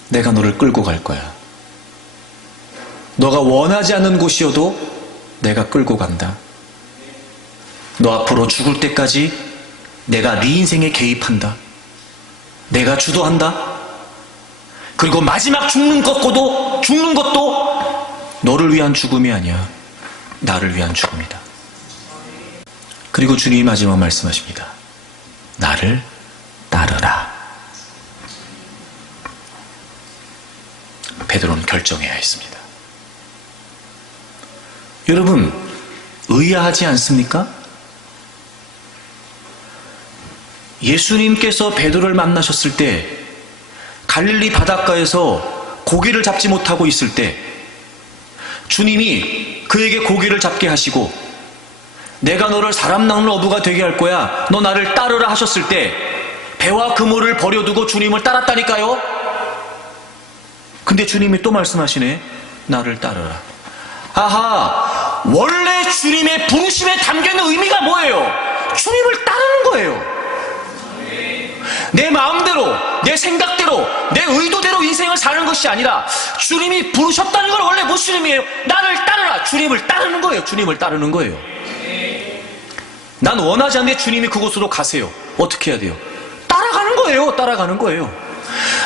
내가 너를 끌고 갈 거야. 너가 원하지 않는 곳이어도 내가 끌고 간다. 너 앞으로 죽을 때까지 내가 네 인생에 개입한다. 내가 주도한다. 그리고 마지막 죽는 것도 너를 위한 죽음이 아니야. 나를 위한 죽음이다. 그리고 주님이 마지막 말씀하십니다. 나를 따르라. 베드로는 결정해야 했습니다. 여러분, 의아하지 않습니까? 예수님께서 베드로를 만나셨을 때 갈릴리 바닷가에서 고기를 잡지 못하고 있을 때 주님이 그에게 고기를 잡게 하시고 내가 너를 사람 낳는 어부가 되게 할 거야. 너 나를 따르라 하셨을 때 배와 그물을 버려두고 주님을 따랐다니까요. 근데 주님이 또 말씀하시네. 나를 따르라. 아하, 원래 주님의 부르심에 담겨있는 의미가 뭐예요? 주님을 따르는 거예요. 내 마음대로, 내 생각대로, 내 의도대로 인생을 사는 것이 아니라 주님이 부르셨다는 건 원래 무슨 의미예요? 나를 따르라. 주님을 따르는 거예요. 주님을 따르는 거예요. 난 원하지 않는데 주님이 그곳으로 가세요. 어떻게 해야 돼요? 따라가는 거예요. 따라가는 거예요.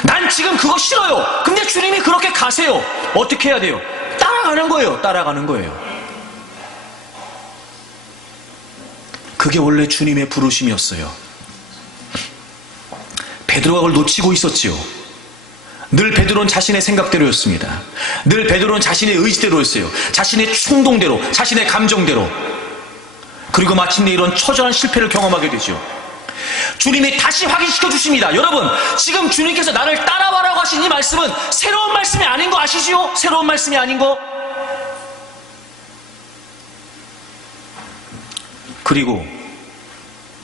난 지금 그거 싫어요. 근데 주님이 그렇게 가세요. 어떻게 해야 돼요? 따라가는 거예요. 따라가는 거예요. 그게 원래 주님의 부르심이었어요. 베드로가 그걸 놓치고 있었지요. 늘 베드로는 자신의 생각대로였습니다. 늘 베드로는 자신의 의지대로였어요. 자신의 충동대로, 자신의 감정대로. 그리고 마침내 이런 처절한 실패를 경험하게 되죠. 주님이 다시 확인시켜 주십니다. 여러분, 지금 주님께서 나를 따라와라고 하신 이 말씀은 새로운 말씀이 아닌 거 아시지요? 새로운 말씀이 아닌 거. 그리고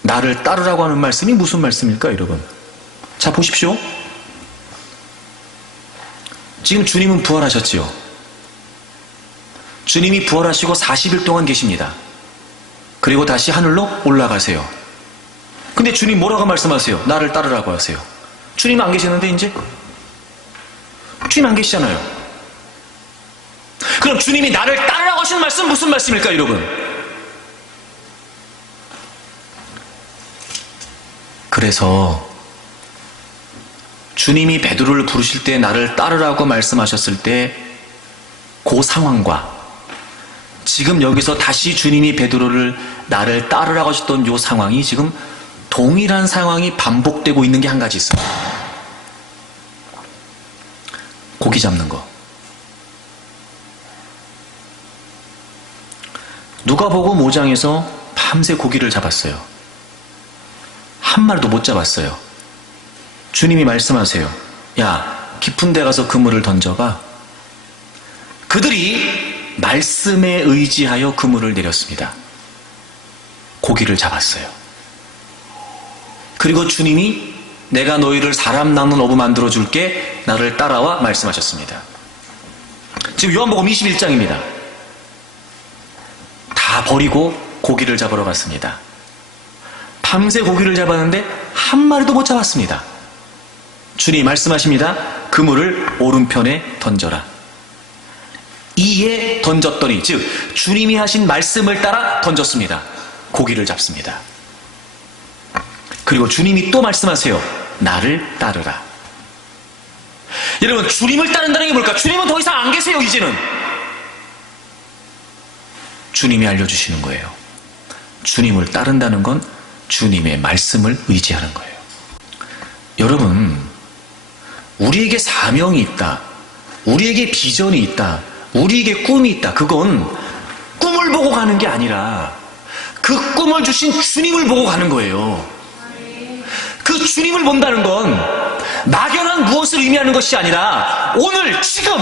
나를 따르라고 하는 말씀이 무슨 말씀일까, 여러분? 자, 보십시오. 지금 주님은 부활하셨지요. 주님이 부활하시고 40일 동안 계십니다. 그리고 다시 하늘로 올라가세요. 근데 주님 뭐라고 말씀하세요? 나를 따르라고 하세요. 주님 안 계시는데 이제? 주님 안 계시잖아요. 그럼 주님이 나를 따르라고 하시는 말씀은 무슨 말씀일까, 여러분? 그래서 주님이 베드로를 부르실 때 나를 따르라고 말씀하셨을 때 그 상황과 지금 여기서 다시 주님이 베드로를 나를 따르라고 하셨던 이 상황이 지금 동일한 상황이 반복되고 있는 게 한 가지 있습니다. 고기 잡는 거. 누가복음 5장에서 밤새 고기를 잡았어요. 한 마리도 못 잡았어요. 주님이 말씀하세요. 야, 깊은 데 가서 그물을 던져봐. 그들이 말씀에 의지하여 그물을 내렸습니다. 고기를 잡았어요. 그리고 주님이 내가 너희를 사람 낳는 어부 만들어 줄게. 나를 따라와 말씀하셨습니다. 지금 요한복음 21장입니다. 다 버리고 고기를 잡으러 갔습니다. 밤새 고기를 잡았는데 한 마리도 못 잡았습니다. 주님이 말씀하십니다. 그물을 오른편에 던져라. 이에 던졌더니, 즉 주님이 하신 말씀을 따라 던졌습니다. 고기를 잡습니다. 그리고 주님이 또 말씀하세요. 나를 따르라. 여러분, 주님을 따른다는 게 뭘까? 주님은 더 이상 안 계세요. 이제는 주님이 알려주시는 거예요. 주님을 따른다는 건 주님의 말씀을 의지하는 거예요. 여러분, 우리에게 사명이 있다, 우리에게 비전이 있다, 우리에게 꿈이 있다. 그건 꿈을 보고 가는 게 아니라 그 꿈을 주신 주님을 보고 가는 거예요. 그 주님을 본다는 건 막연한 무엇을 의미하는 것이 아니라 오늘 지금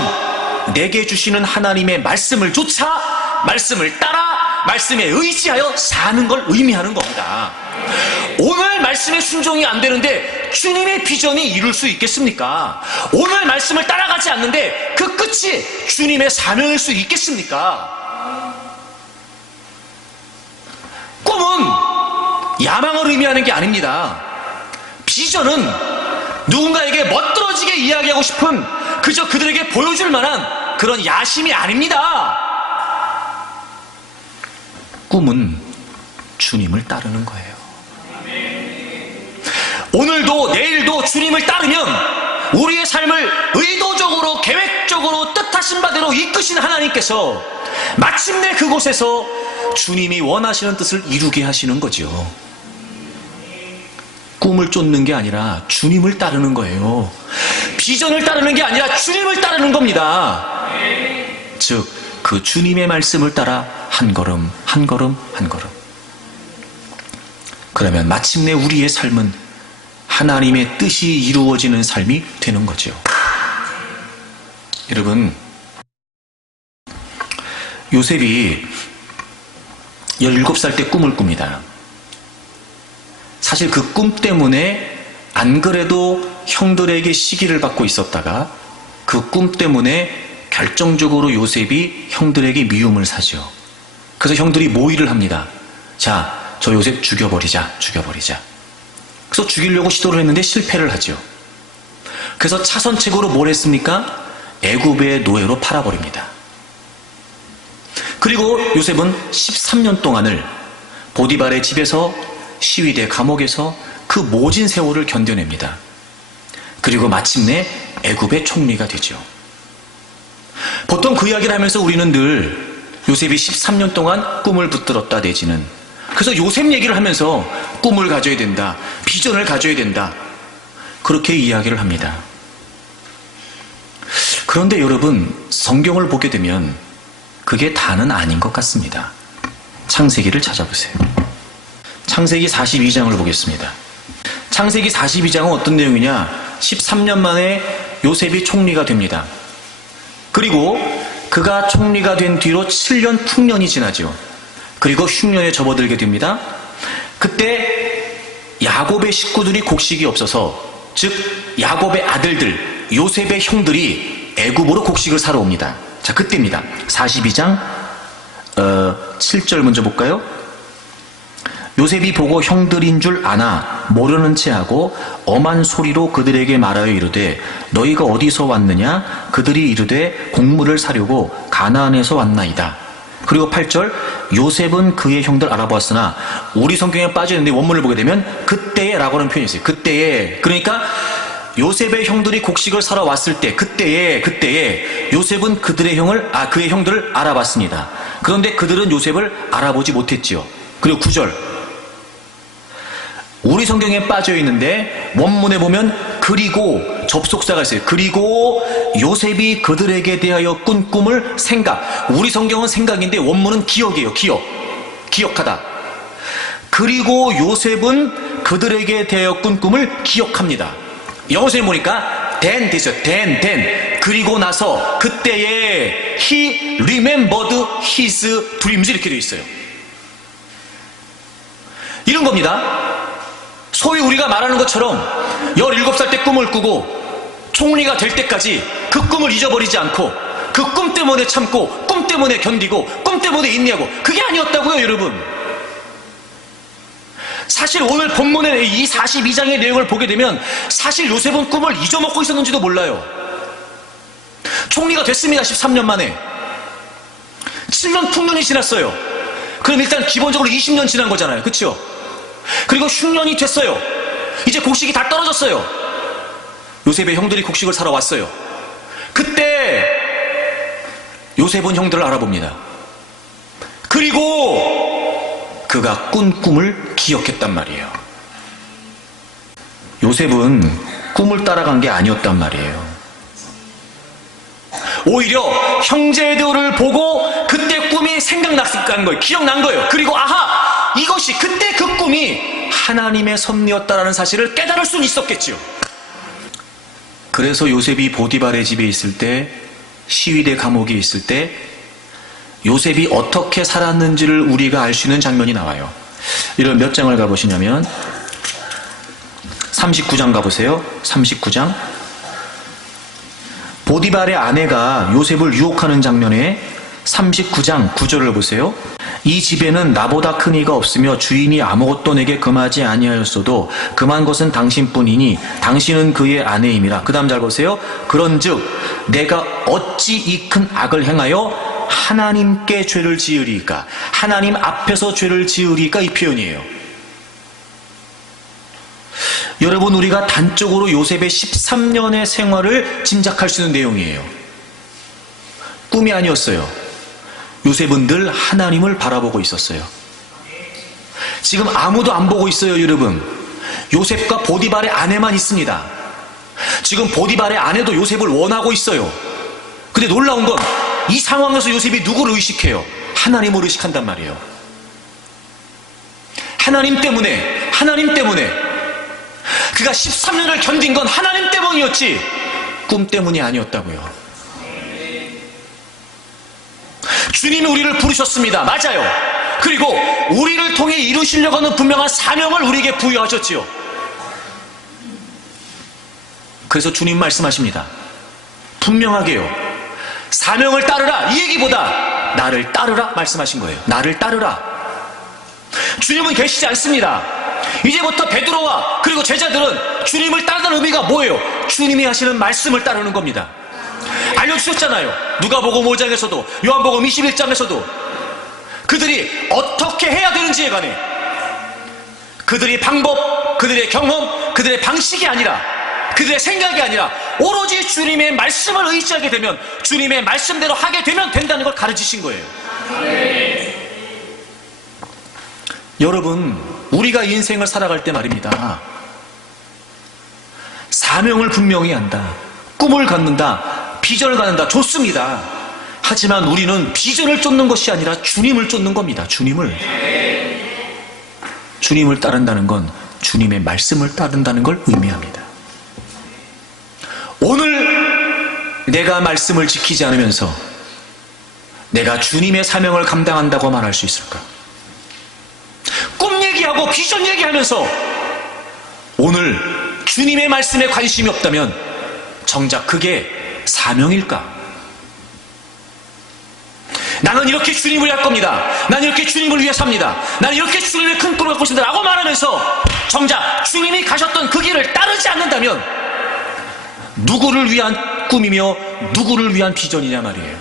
내게 주시는 하나님의 말씀을 쫓아, 말씀을 따라, 말씀에 의지하여 사는 걸 의미하는 겁니다. 오늘 말씀에 순종이 안 되는데 주님의 비전이 이룰 수 있겠습니까? 오늘 말씀을 따라가지 않는데 그 끝이 주님의 사명일 수 있겠습니까? 꿈은 야망을 의미하는 게 아닙니다. 비전은 누군가에게 멋들어지게 이야기하고 싶은, 그저 그들에게 보여줄 만한 그런 야심이 아닙니다. 꿈은 주님을 따르는 거예요. 오늘도 내일도 주님을 따르면 우리의 삶을 의도적으로, 계획적으로, 뜻하신 바대로 이끄신 하나님께서 마침내 그곳에서 주님이 원하시는 뜻을 이루게 하시는 거죠. 꿈을 쫓는 게 아니라 주님을 따르는 거예요. 비전을 따르는 게 아니라 주님을 따르는 겁니다. 즉, 그 주님의 말씀을 따라 한 걸음 한 걸음 한 걸음. 그러면 마침내 우리의 삶은 하나님의 뜻이 이루어지는 삶이 되는 거죠. 여러분, 요셉이 17살 때 꿈을 꿉니다. 사실 그 꿈 때문에 안 그래도 형들에게 시기를 받고 있었다가 그 꿈 때문에 결정적으로 요셉이 형들에게 미움을 사죠. 그래서 형들이 모의를 합니다. 자, 저 요셉 죽여버리자. 그래서 죽이려고 시도를 했는데 실패를 하죠. 그래서 차선책으로 뭘 했습니까? 애굽의 노예로 팔아버립니다. 그리고 요셉은 13년 동안을 보디발의 집에서, 시위대 감옥에서 그 모진 세월을 견뎌냅니다. 그리고 마침내 애굽의 총리가 되죠. 보통 그 이야기를 하면서 우리는 늘 요셉이 13년 동안 꿈을 붙들었다 내지는, 그래서 요셉 얘기를 하면서 꿈을 가져야 된다, 비전을 가져야 된다, 그렇게 이야기를 합니다. 그런데 여러분, 성경을 보게 되면 그게 다는 아닌 것 같습니다. 창세기를 찾아보세요. 창세기 42장을 보겠습니다. 창세기 42장은 어떤 내용이냐? 13년 만에 요셉이 총리가 됩니다. 그리고 그가 총리가 된 뒤로 7년 풍년이 지나죠. 그리고 흉년에 접어들게 됩니다. 그때 야곱의 식구들이 곡식이 없어서, 즉 야곱의 아들들, 요셉의 형들이 애굽으로 곡식을 사러 옵니다. 자, 그때입니다. 42장 7절 먼저 볼까요? 요셉이 보고 형들인 줄 아나 모르는 채 하고 엄한 소리로 그들에게 말하여 이르되 너희가 어디서 왔느냐? 그들이 이르되 곡물을 사려고 가나안에서 왔나이다. 그리고 8절 요셉은 그의 형들 알아보았으나, 우리 성경에 빠져있는데 원문을 보게 되면 그때에 라고 하는 표현이 있어요. 그때에. 그러니까 요셉의 형들이 곡식을 사러 왔을 때, 그때에 요셉은 그의 형들을 알아봤습니다. 그런데 그들은 요셉을 알아보지 못했지요. 그리고 9절 우리 성경에 빠져있는데 원문에 보면 그리고 접속사가 있어요. 그리고 요셉이 그들에게 대하여 꾼 꿈을 생각. 우리 성경은 생각인데 원문은 기억이에요. 기억하다. 그리고 요셉은 그들에게 대하여 꾼 꿈을 기억합니다. 영어서에 보니까 then 되죠. then 그리고 나서 그때에 he remembered his dreams 이렇게 되어 있어요. 이런 겁니다. 소위 우리가 말하는 것처럼 17살 때 꿈을 꾸고 총리가 될 때까지 그 꿈을 잊어버리지 않고 그 꿈 때문에 참고 꿈 때문에 견디고 꿈 때문에 인내하고, 그게 아니었다고요, 여러분. 사실 오늘 본문의 이 42장의 내용을 보게 되면 사실 요셉은 꿈을 잊어먹고 있었는지도 몰라요. 총리가 됐습니다. 13년 만에 7년 풍년이 지났어요. 그럼 일단 기본적으로 20년 지난 거잖아요. 그렇죠? 그리고 흉년이 됐어요. 이제 곡식이 다 떨어졌어요. 요셉의 형들이 곡식을 사러 왔어요. 그때 요셉은 형들을 알아봅니다. 그리고 그가 꾼 꿈을 기억했단 말이에요. 요셉은 꿈을 따라간 게 아니었단 말이에요. 오히려 형제들을 보고 그때 꿈이 생각난 거예요. 기억난 거예요. 그리고 아하! 이것이 그때 그 꿈이 하나님의 섭리였다라는 사실을 깨달을 수는 있었겠지요. 그래서 요셉이 보디발의 집에 있을 때, 시위대 감옥에 있을 때 요셉이 어떻게 살았는지를 우리가 알 수 있는 장면이 나와요. 이런 몇 장을 가보시냐면 39장 가보세요. 39장 보디발의 아내가 요셉을 유혹하는 장면에 39장 9절을 보세요. 이 집에는 나보다 큰 이가 없으며 주인이 아무것도 내게 금하지 아니하였어도 금한 것은 당신뿐이니 당신은 그의 아내임이라. 그 다음 잘 보세요. 그런즉 내가 어찌 이 큰 악을 행하여 하나님께 죄를 지으리까? 하나님 앞에서 죄를 지으리까? 이 표현이에요. 여러분, 우리가 단적으로 요셉의 13년의 생활을 짐작할 수 있는 내용이에요. 꿈이 아니었어요. 요셉은 늘 하나님을 바라보고 있었어요. 지금 아무도 안 보고 있어요, 여러분. 요셉과 보디발의 아내만 있습니다. 지금 보디발의 아내도 요셉을 원하고 있어요. 근데 놀라운 건 이 상황에서 요셉이 누구를 의식해요? 하나님을 의식한단 말이에요. 하나님 때문에 그가 13년을 견딘 건 하나님 때문이었지 꿈 때문이 아니었다고요. 주님이 우리를 부르셨습니다. 맞아요. 그리고 우리를 통해 이루시려고 하는 분명한 사명을 우리에게 부여하셨지요. 그래서 주님 말씀하십니다. 분명하게요. 사명을 따르라 이 얘기보다 나를 따르라 말씀하신 거예요. 나를 따르라. 주님은 계시지 않습니다. 이제부터 베드로와 그리고 제자들은 주님을 따르는 의미가 뭐예요? 주님이 하시는 말씀을 따르는 겁니다. 알려주셨잖아요. 누가복음 5장에서도 요한복음 21장에서도 그들이 어떻게 해야 되는지에 관해 그들의 방법, 그들의 경험, 그들의 방식이 아니라 그들의 생각이 아니라 오로지 주님의 말씀을 의지하게 되면 주님의 말씀대로 하게 되면 된다는 걸 가르치신 거예요. 여러분, 우리가 인생을 살아갈 때 말입니다. 사명을 분명히 한다. 꿈을 갖는다. 비전을 갖는다. 좋습니다. 하지만 우리는 비전을 쫓는 것이 아니라 주님을 쫓는 겁니다. 주님을 따른다는 건 주님의 말씀을 따른다는 걸 의미합니다. 오늘 내가 말씀을 지키지 않으면서 내가 주님의 사명을 감당한다고 말할 수 있을까? 꿈 얘기하고 비전 얘기하면서 오늘 주님의 말씀에 관심이 없다면 정작 그게 사명일까? 나는 이렇게 주님을 할 겁니다. 나는 이렇게 주님을 위해 삽니다. 나는 이렇게 주님의 큰 꿈을 갖고 있습니다. 라고 말하면서 정작 주님이 가셨던 그 길을 따르지 않는다면 누구를 위한 꿈이며 누구를 위한 비전이냐 말이에요.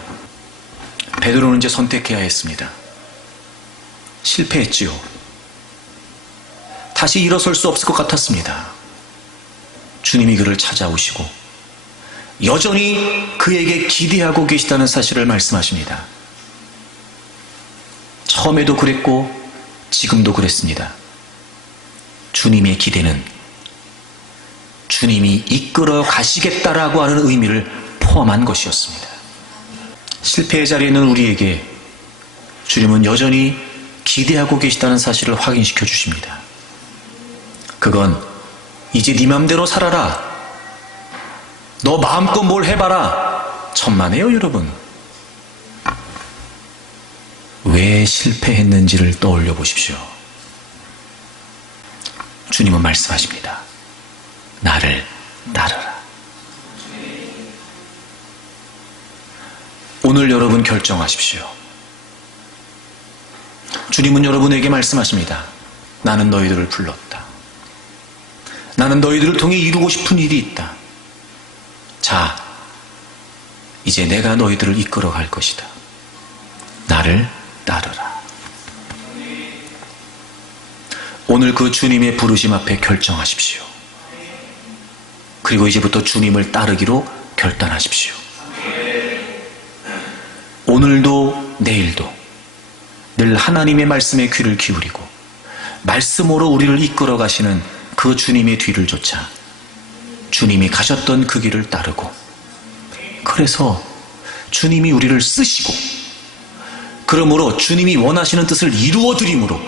베드로는 이제 선택해야 했습니다. 실패했지요. 다시 일어설 수 없을 것 같았습니다. 주님이 그를 찾아오시고 여전히 그에게 기대하고 계시다는 사실을 말씀하십니다. 처음에도 그랬고 지금도 그랬습니다. 주님의 기대는 주님이 이끌어 가시겠다라고 하는 의미를 포함한 것이었습니다. 실패의 자리에 있는 우리에게 주님은 여전히 기대하고 계시다는 사실을 확인시켜 주십니다. 그건 이제 네 맘대로 살아라. 너 마음껏 뭘 해봐라. 천만에요, 여러분. 왜 실패했는지를 떠올려 보십시오. 주님은 말씀하십니다. 나를 따르라. 오늘 여러분 결정하십시오. 주님은 여러분에게 말씀하십니다. 나는 너희들을 불렀다. 나는 너희들을 통해 이루고 싶은 일이 있다. 자, 이제 내가 너희들을 이끌어 갈 것이다. 나를 따르라. 오늘 그 주님의 부르심 앞에 결정하십시오. 그리고 이제부터 주님을 따르기로 결단하십시오. 오늘도 내일도 늘 하나님의 말씀에 귀를 기울이고 말씀으로 우리를 이끌어 가시는 그 주님의 뒤를 쫓아 주님이 가셨던 그 길을 따르고 그래서 주님이 우리를 쓰시고 그러므로 주님이 원하시는 뜻을 이루어드림으로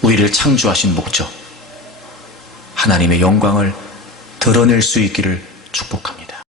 우리를 창조하신 목적 하나님의 영광을 드러낼 수 있기를 축복합니다.